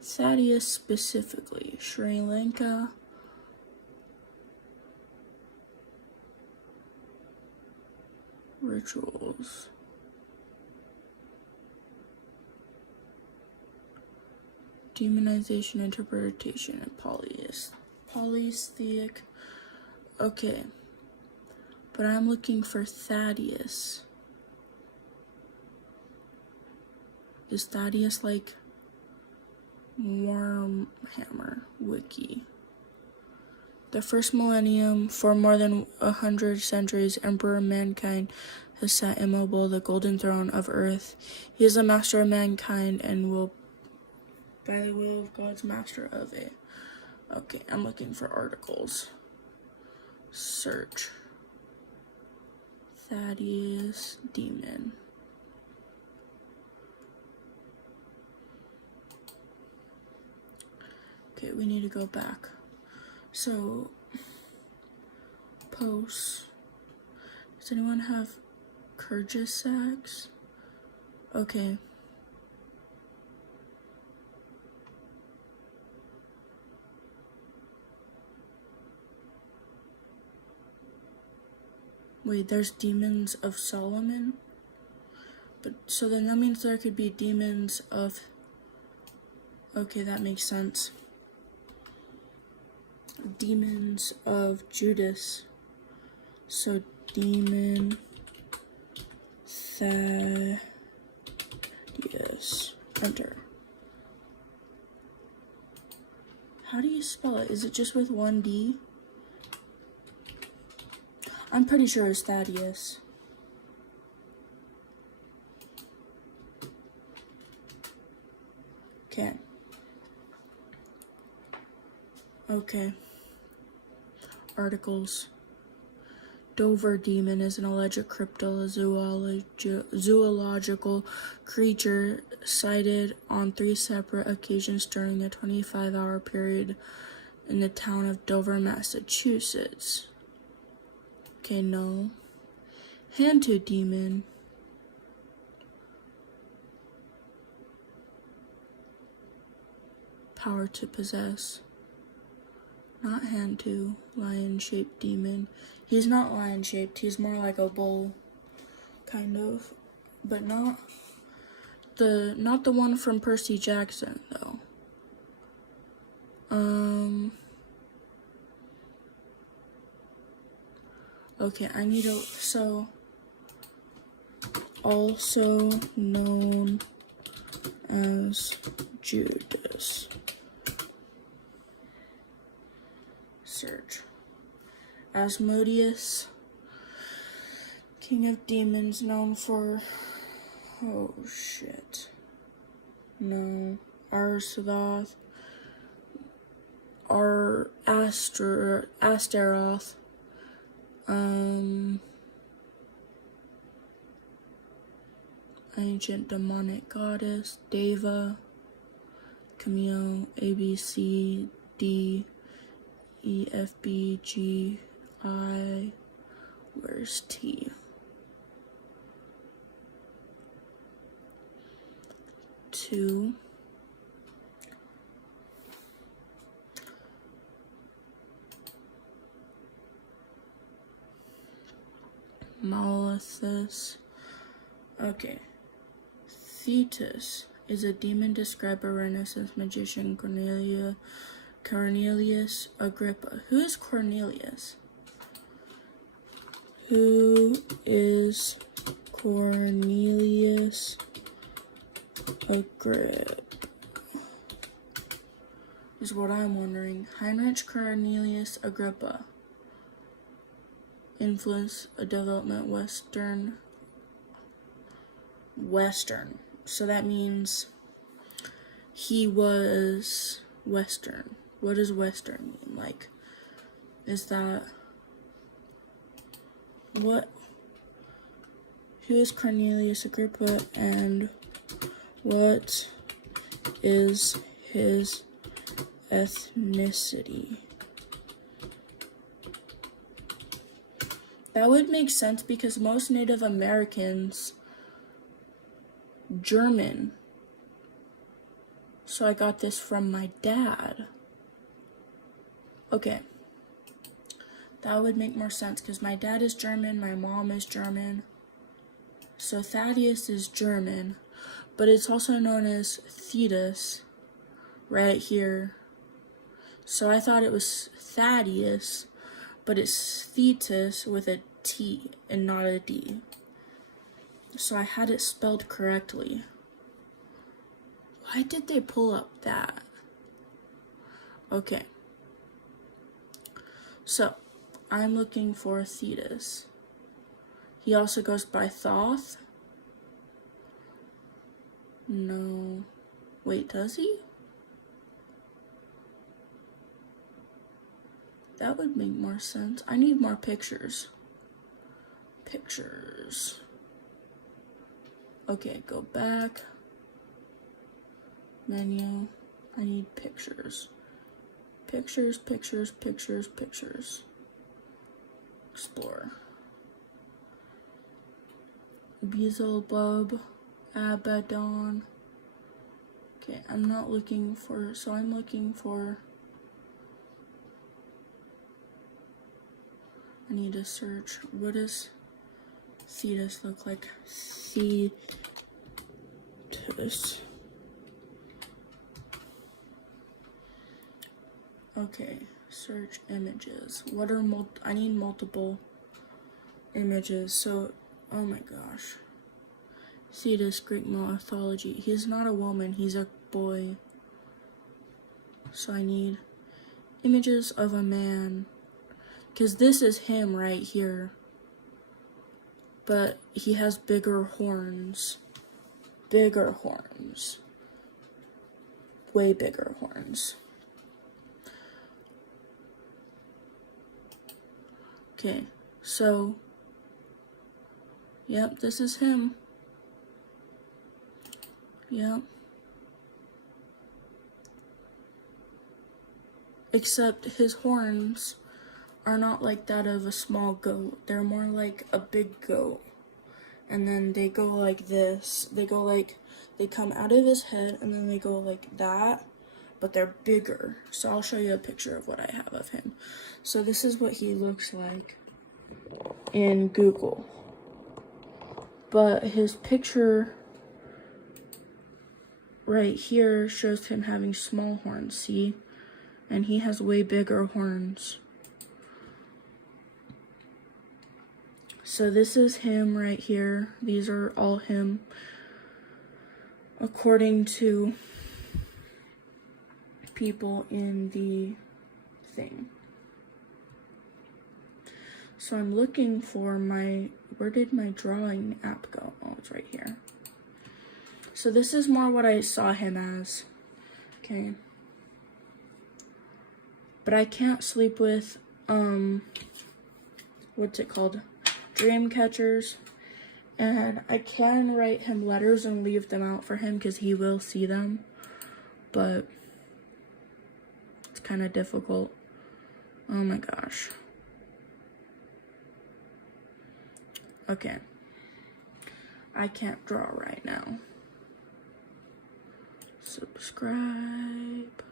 Thaddeus specifically. Sri Lanka. Rituals. Demonization, interpretation, and polytheistic Okay. But I'm looking for Thaddeus. Is Thaddeus like Warhammer Wiki? The first millennium, for more than 100 centuries, Emperor of Mankind has sat immobile, the golden throne of Earth. He is the master of mankind and will, by the will of God's master of it. Okay, I'm looking for articles. Search. Thaddeus Demon. Okay, we need to go back. So, posts. Does anyone have Kyrgyzsaks? Okay. Wait, there's Demons of Solomon? But, so then that means there could be Demons of... Okay, that makes sense. Demons of Judas. So, Demon Thaddeus. Enter. How do you spell it? Is it just with one D? I'm pretty sure it's Thaddeus. Okay. Okay. Articles. Dover demon is an alleged cryptozoological creature sighted on 3 separate occasions during a 25-hour period in the town of Dover, Massachusetts. Okay, no. Hantu demon. Power to possess. Not Hantu. Lion-shaped demon. He's not lion-shaped. He's more like a bull, kind of. But not the one from Percy Jackson, though. Okay, I need to... So... Also known as Judas. Search. Asmodeus, king of demons, known for... Oh, shit. No. Astaroth. Astaroth. Ancient demonic goddess. Deva. Camille. A, B, C, D, E, F, B, G, I. Where's T? Two. Malithus. Okay. Thetis is a demon described by Renaissance magician Cornelius Agrippa. Who is Cornelius? Who is Cornelius Agrippa? Is what I'm wondering. Heinrich Cornelius Agrippa. Influence a development Western. So that means he was Western. What does Western mean? Like, is that what? Who is Cornelius Agrippa and what is his ethnicity? That would make sense because most Native Americans German. So I got this from my dad. Okay. That would make more sense because my dad is German, my mom is German. So Thaddeus is German, but it's also known as Thetis right here. So I thought it was Thaddeus, but it's Thetis with a T and not a D. So I had it spelled correctly. Why did they pull up that? Okay. So, I'm looking for Thetis. He also goes by Thoth. No. Wait, does he? That would make more sense. I need more pictures. Pictures. Okay, go back. Menu. I need pictures. Pictures, pictures, pictures, pictures. Explore. Beelzebub. Abaddon. Okay, I'm not looking for, so I'm looking for, I need to search, what does Thetis look like? Thetis. Okay, search images. What are I need multiple images, so, oh my gosh. Thetis, Greek mythology. He's not a woman, he's a boy. So I need images of a man. Because this is him right here. But he has bigger horns. Bigger horns. Way bigger horns. Okay, so, yep, this is him. Yep. Except his horns are not like that of a small goat. They're more like a big goat. And then they go like this. They go like, they come out of his head and then they go like that. But they're bigger. So I'll show you a picture of what I have of him. So this is what he looks like in Google. But his picture right here shows him having small horns, see? And he has way bigger horns. So this is him right here. These are all him according to people in the thing. So I'm looking for my, where did my drawing app go? Oh, it's right here. So this is more what I saw him as. Okay. But I can't sleep with, what's it called? Dream catchers. And I can write him letters and leave them out for him because he will see them. But it's kind of difficult. Oh my gosh. Okay. I can't draw right now. Subscribe.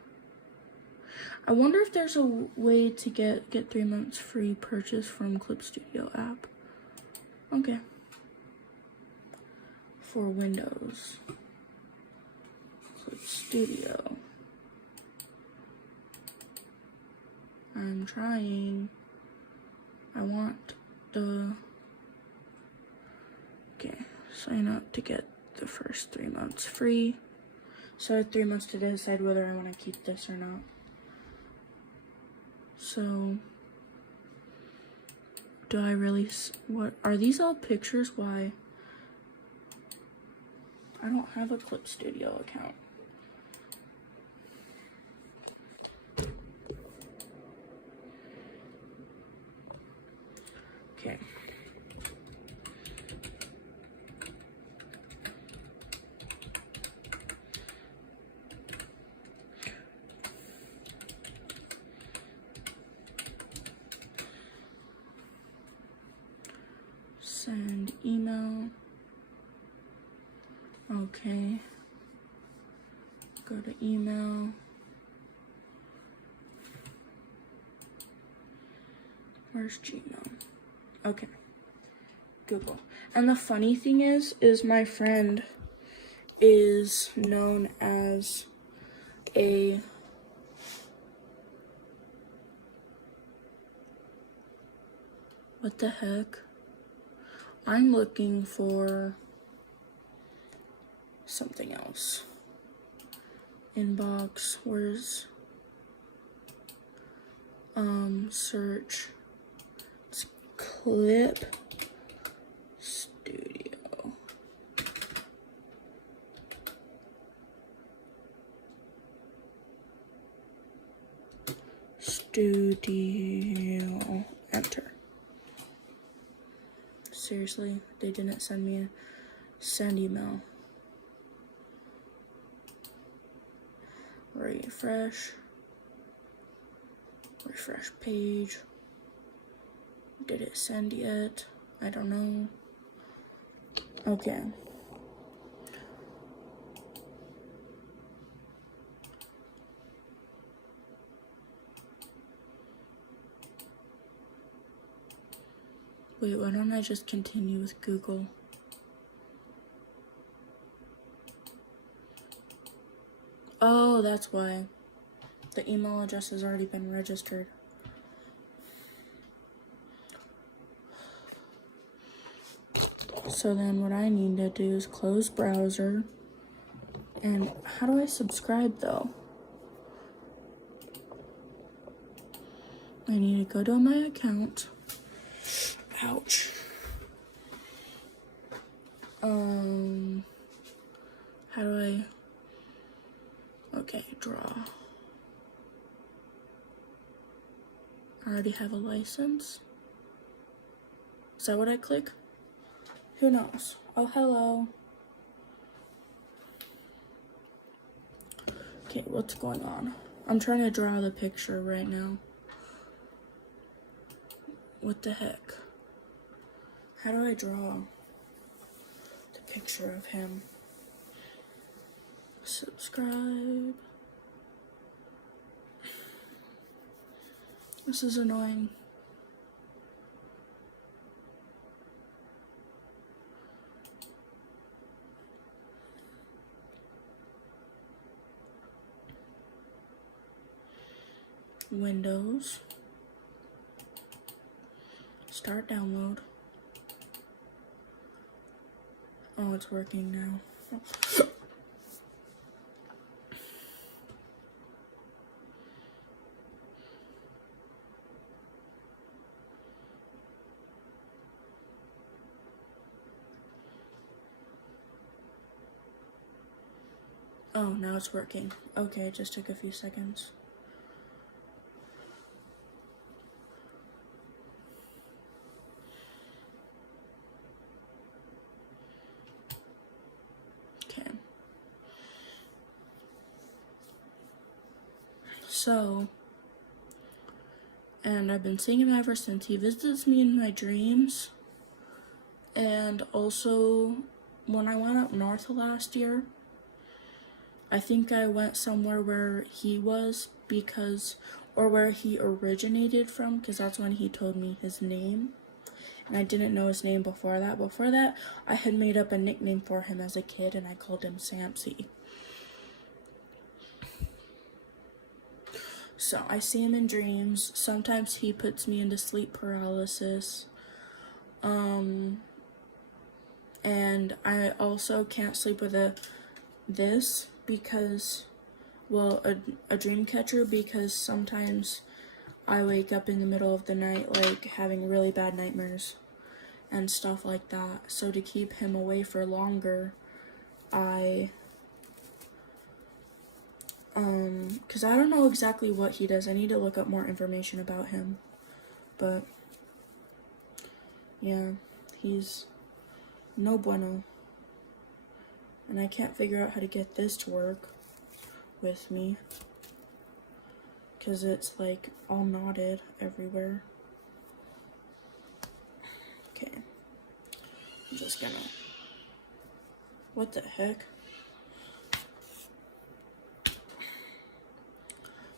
I wonder if there's a way to get 3 months free purchase from Clip Studio app. Okay. For Windows. Clip Studio. I'm trying. I want the... Okay, sign up to get the first 3 months free. So I have 3 months to decide whether I want to keep this or not. So, do I really, what, are these all pictures? Why? I don't have a Clip Studio account. Okay. Send email. Okay. Go to email. Where's Gmail? Okay. Google. And the funny thing is my friend is known as a What the heck? I'm looking for something else. Inbox, where's search. It's Clip Studio. Studio. Enter. Seriously, they didn't send me a send email. Refresh. Refresh page. Did it send yet? I don't know. Okay. Wait, why don't I just continue with Google? Oh, that's why. The email address has already been registered. So then what I need to do is close browser. And how do I subscribe though? I need to go to my account. Ouch. How do I? Okay, draw. I already have a license. Is that what I click? Who knows? Oh, hello. Okay, what's going on? I'm trying to draw the picture right now. What the heck? How do I draw the picture of him? Subscribe. This is annoying. Windows. Start download. Oh, it's working now. Oh, now it's working. Okay, it just took a few seconds. Okay. So, and I've been seeing him ever since. He visits me in my dreams. And also, when I went up north last year, I think I went somewhere where he was or where he originated from, because that's when he told me his name. And I didn't know his name before that. Before that, I had made up a nickname for him as a kid, and I called him Samsy. So I see him in dreams. Sometimes he puts me into sleep paralysis. And I also can't sleep with this because, well, a dream catcher, because sometimes I wake up in the middle of the night like having really bad nightmares and stuff like that. So to keep him away for longer, because I don't know exactly what he does. I need to look up more information about him. But yeah, he's no bueno. And I can't figure out how to get this to work with me, because it's like all knotted everywhere. Okay. I'm just gonna... What the heck?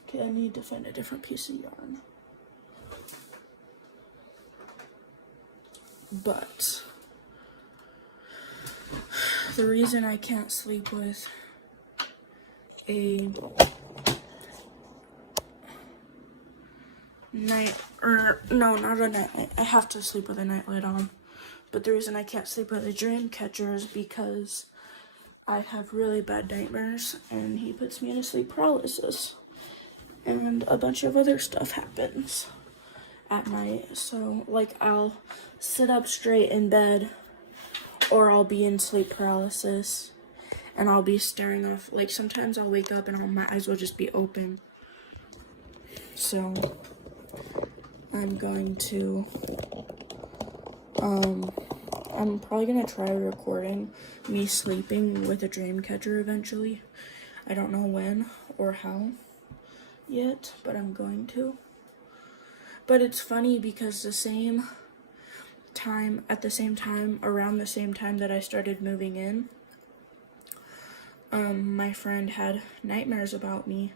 Okay, I need to find a different piece of yarn. But the reason I can't sleep with a night, or no, not a nightlight. I have to sleep with a nightlight on. But the reason I can't sleep with a dream catcher is because I have really bad nightmares and he puts me in a sleep paralysis. And a bunch of other stuff happens at night. So, like, I'll sit up straight in bed or I'll be in sleep paralysis and I'll be staring off. Like, sometimes I'll wake up and my eyes will just be open. So, I'm going to, I'm probably going to try recording me sleeping with a dream catcher eventually. I don't know when or how yet, but I'm going to. But it's funny because around the same time that I started moving in, my friend had nightmares about me,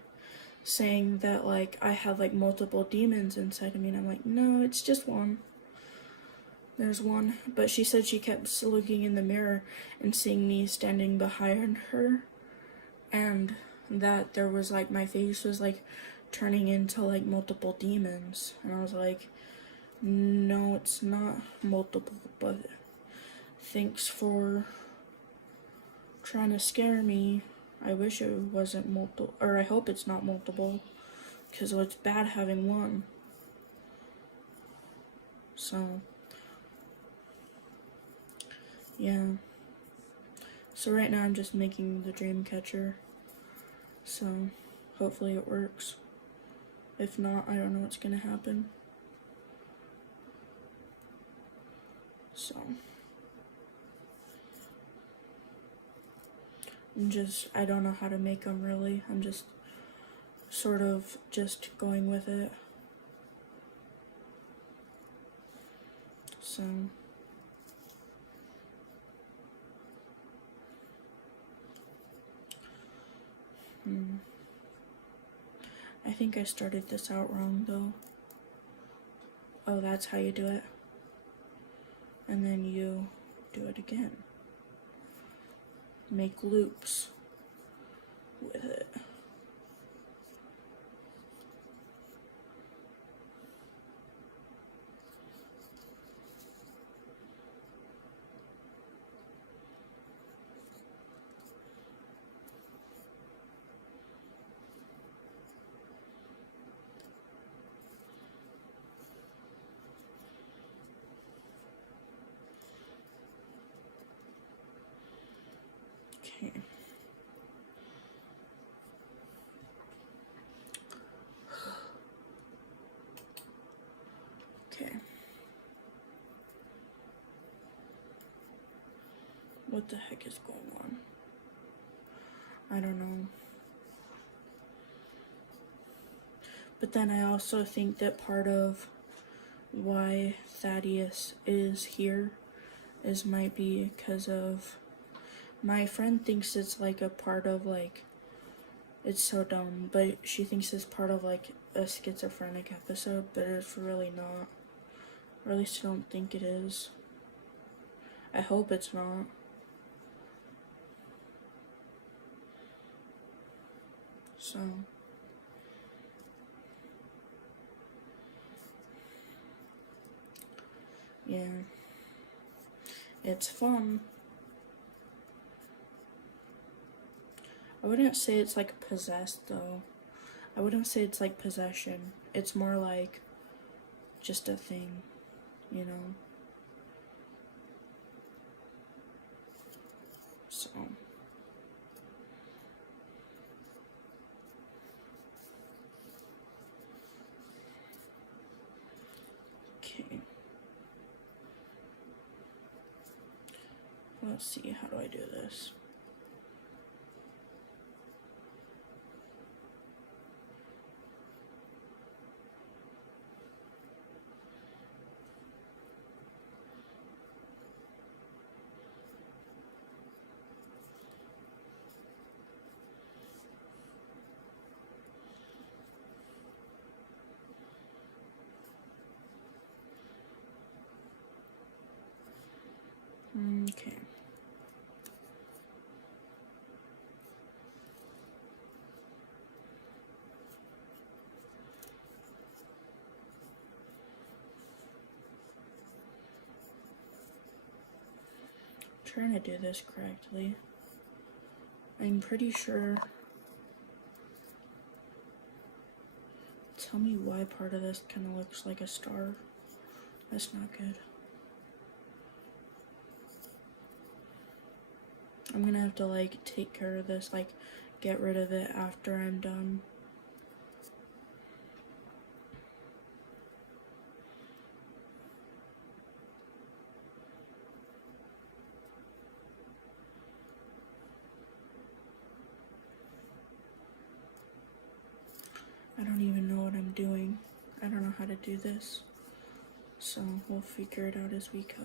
saying that, like, I have, like, multiple demons inside of me, and I'm like, no, it's just one. There's one. But she said she kept looking in the mirror and seeing me standing behind her, and that there was, like, my face was, like, turning into, like, multiple demons. And I was like, no, it's not multiple, but thanks for trying to scare me. I wish it wasn't multiple, or I hope it's not multiple, because it's bad having one. So, yeah. So right now I'm just making the dream catcher. So, hopefully it works. If not, I don't know what's gonna happen. So, I don't know how to make them really. I'm just sort of just going with it. So, I think I started this out wrong though. Oh, that's how you do it. And then you do it again. Make loops with it. Okay. Okay. What the heck is going on? I don't know. But then I also think that part of why Thaddeus is here might be because of my friend thinks it's like a part of, like, it's so dumb, but she thinks it's part of like a schizophrenic episode, but it's really not. Or at least I don't think it is. I hope it's not. So, yeah. It's fun. I wouldn't say it's like possessed though. I wouldn't say it's like possession. It's more like just a thing, you know? So. Okay. Let's see, how do I do this? Okay. trying to do this correctly. I'm pretty sure. Tell me why part of this kind of looks like a star. That's not good. I'm gonna have to like take care of this, like get rid of it after I'm done. I don't even know what I'm doing. I don't know how to do this. So we'll figure it out as we go.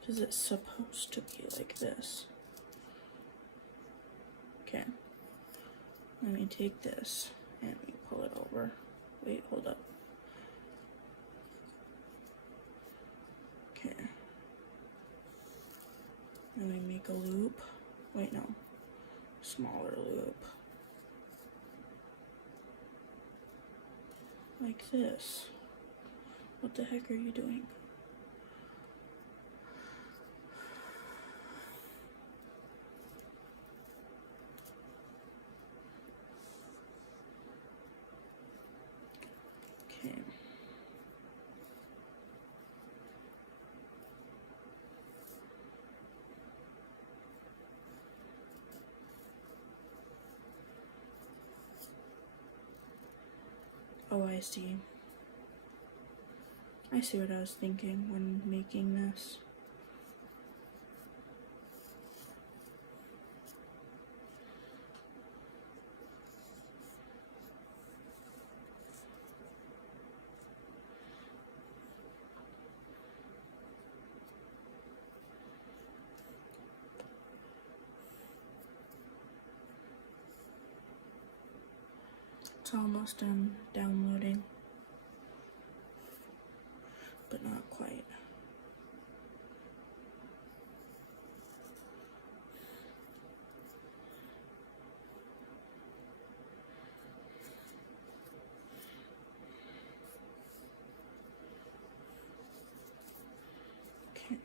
Because it's supposed to be like this. Okay. Let me take this and we pull it over. Wait, hold up. Okay. Then we make a loop. Wait, no. Smaller loop. Like this. What the heck are you doing? Okay. Oh, I see. I see what I was thinking when making this. It's almost done downloading, but not quite. Okay.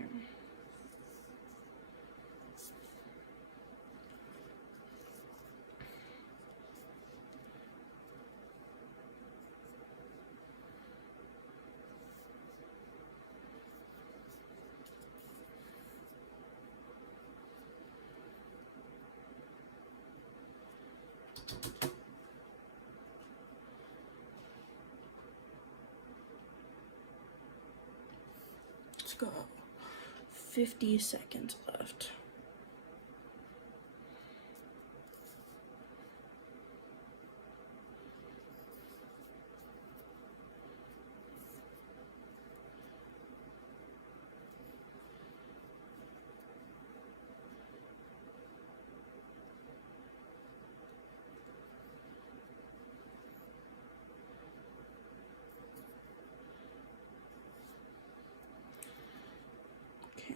Let's go. 50 seconds left. Okay.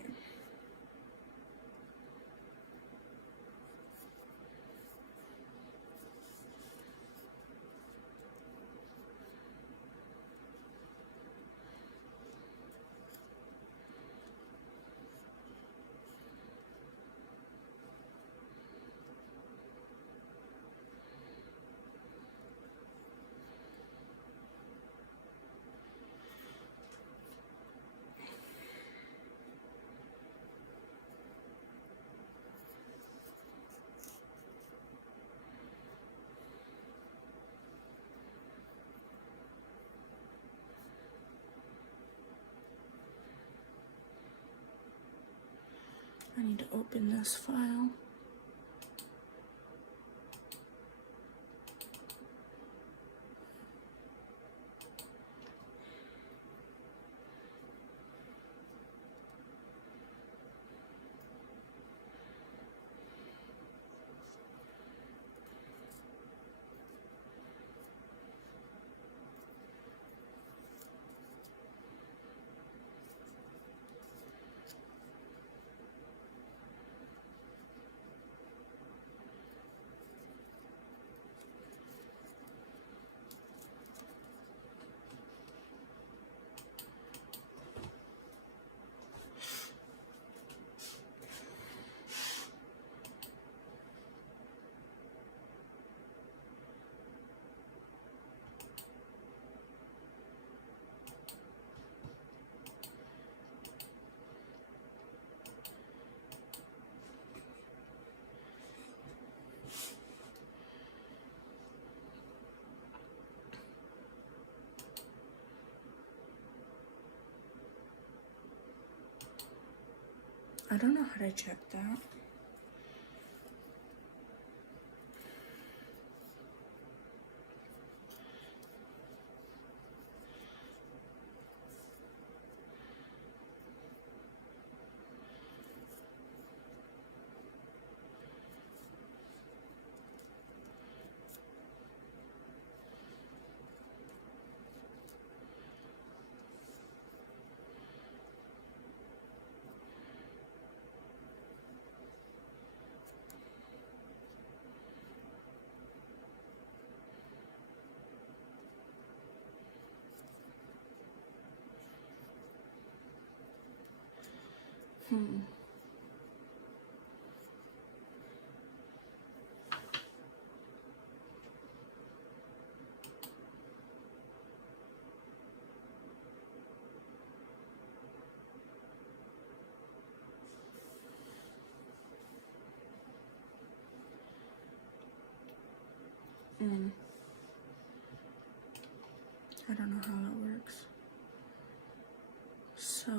I need to open this file. I don't know how to check that. I don't know how it works. So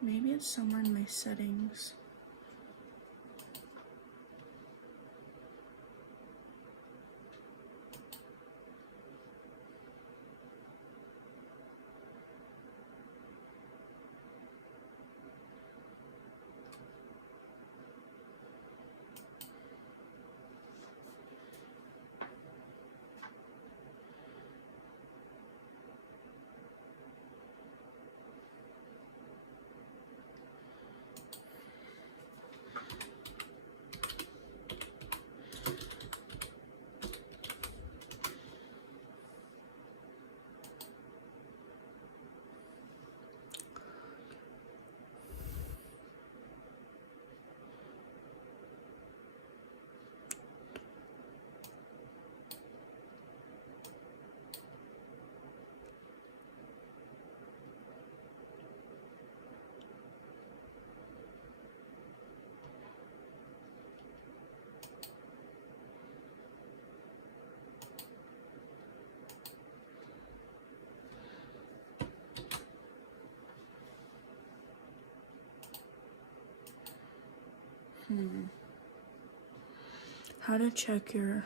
maybe it's somewhere in my settings. How to check your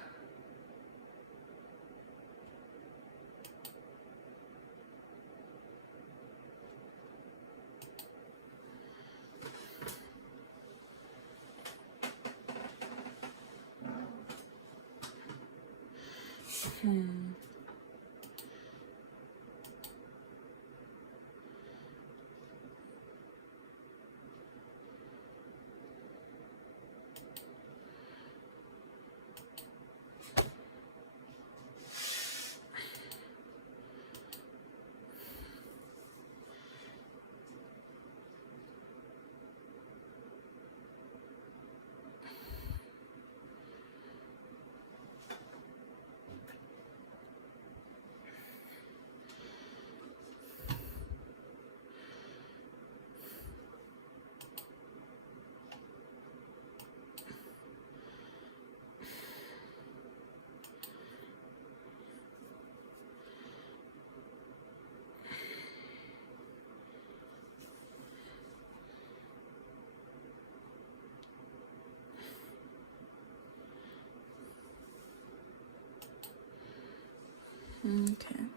okay.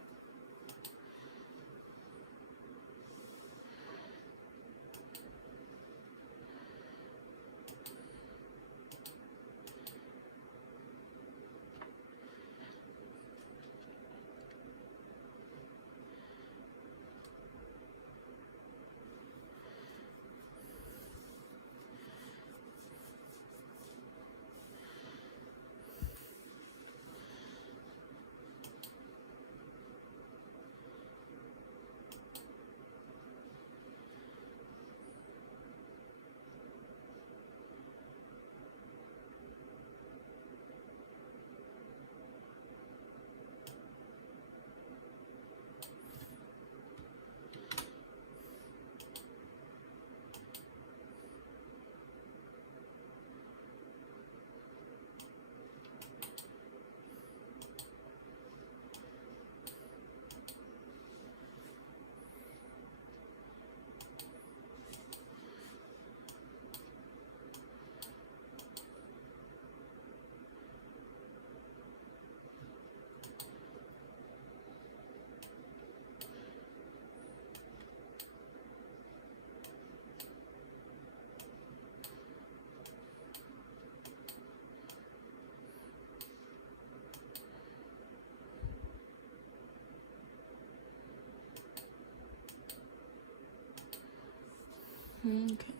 Okay.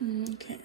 Okay.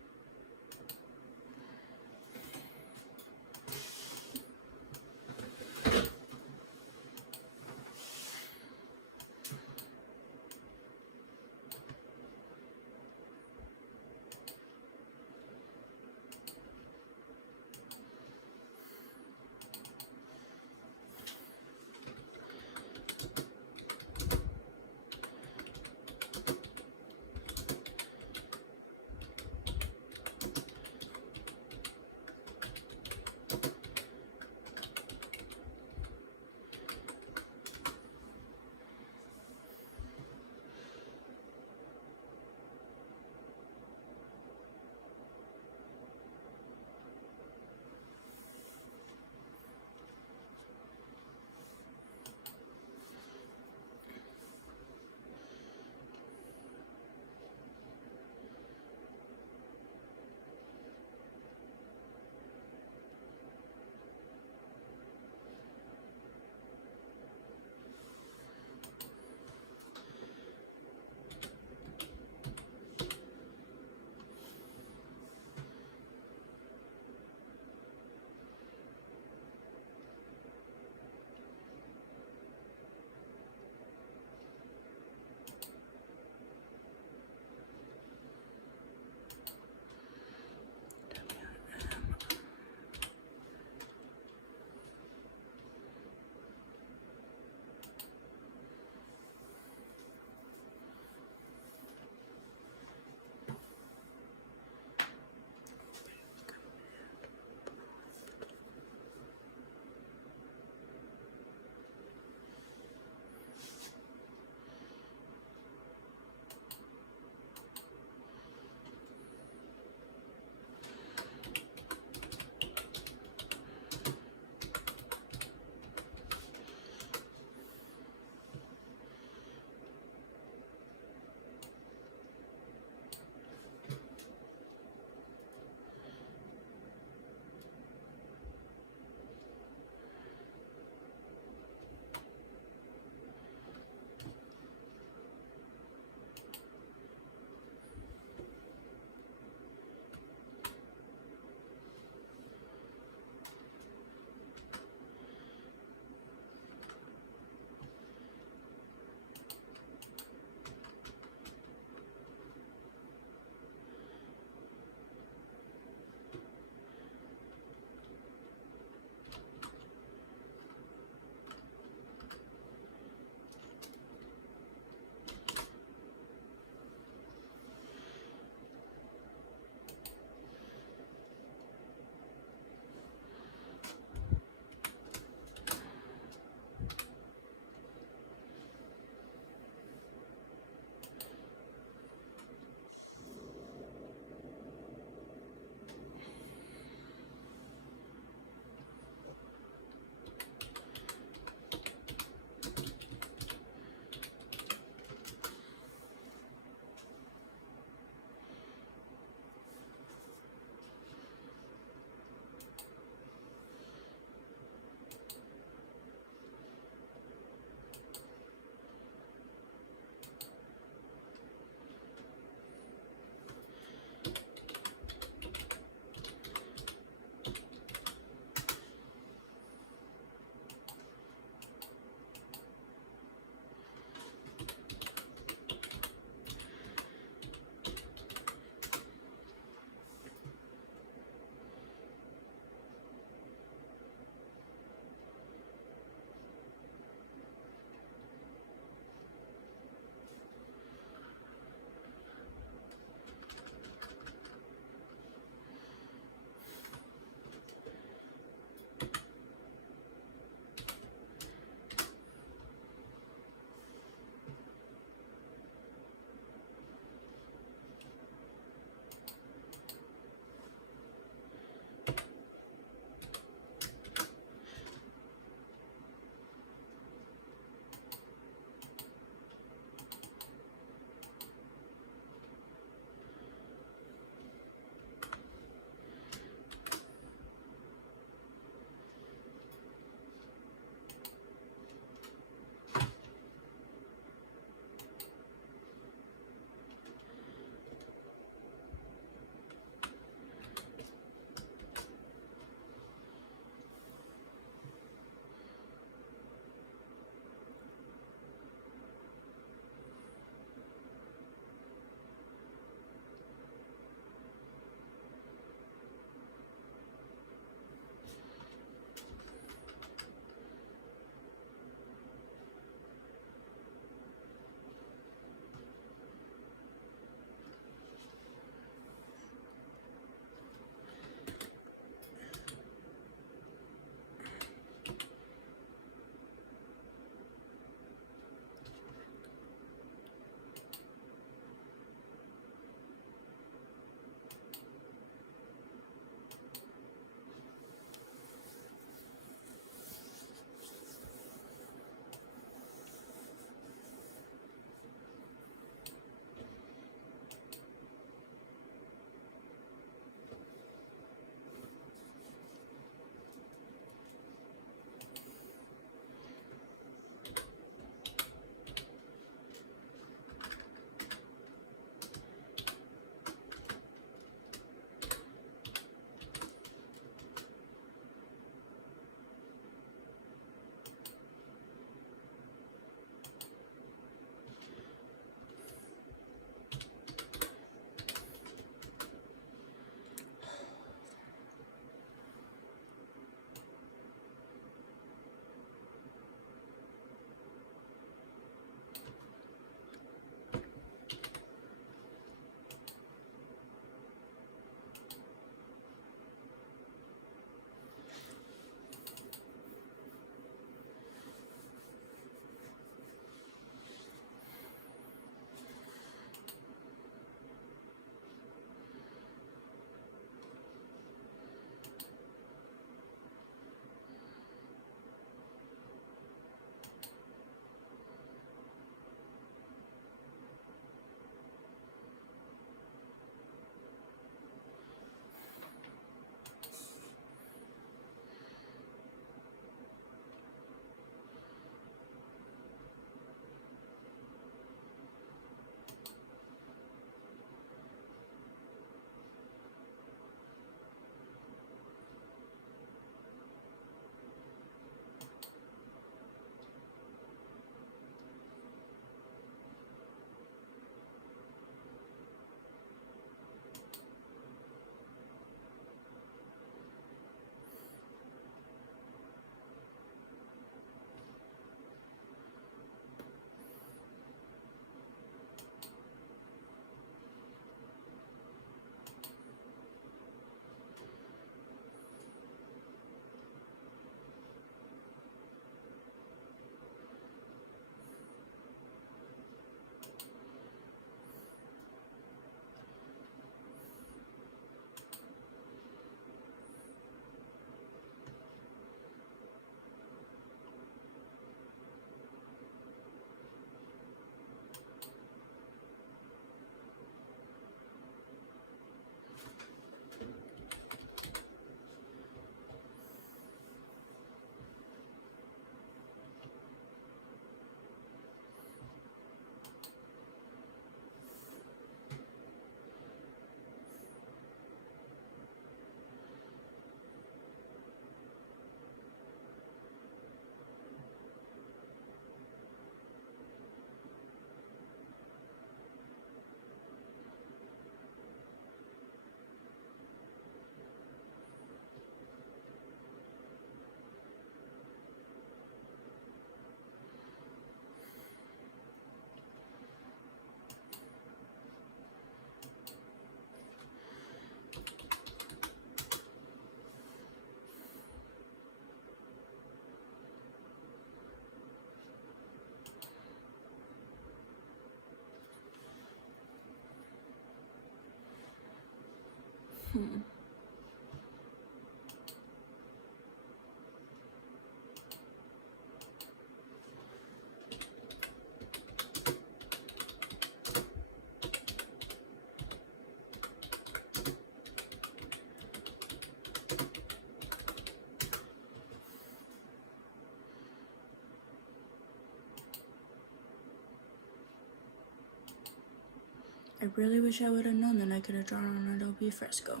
I really wish I would have known that I could have drawn on Adobe Fresco.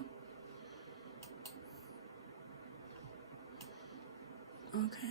Okay.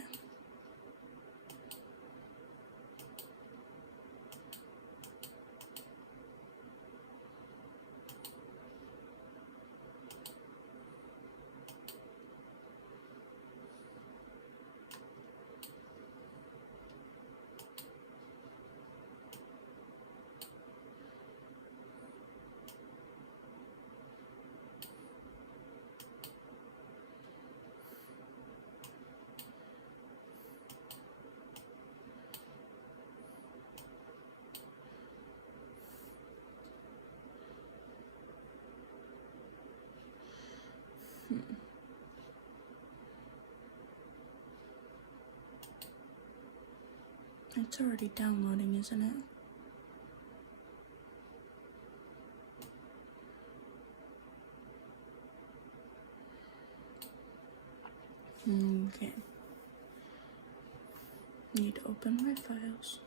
It's already downloading, isn't it? Okay. Need to open my files.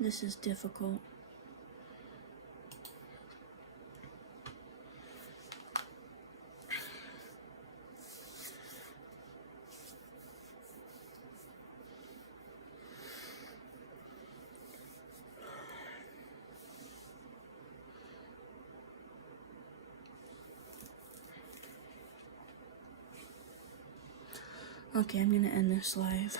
This is difficult. Okay, I'm gonna end this live.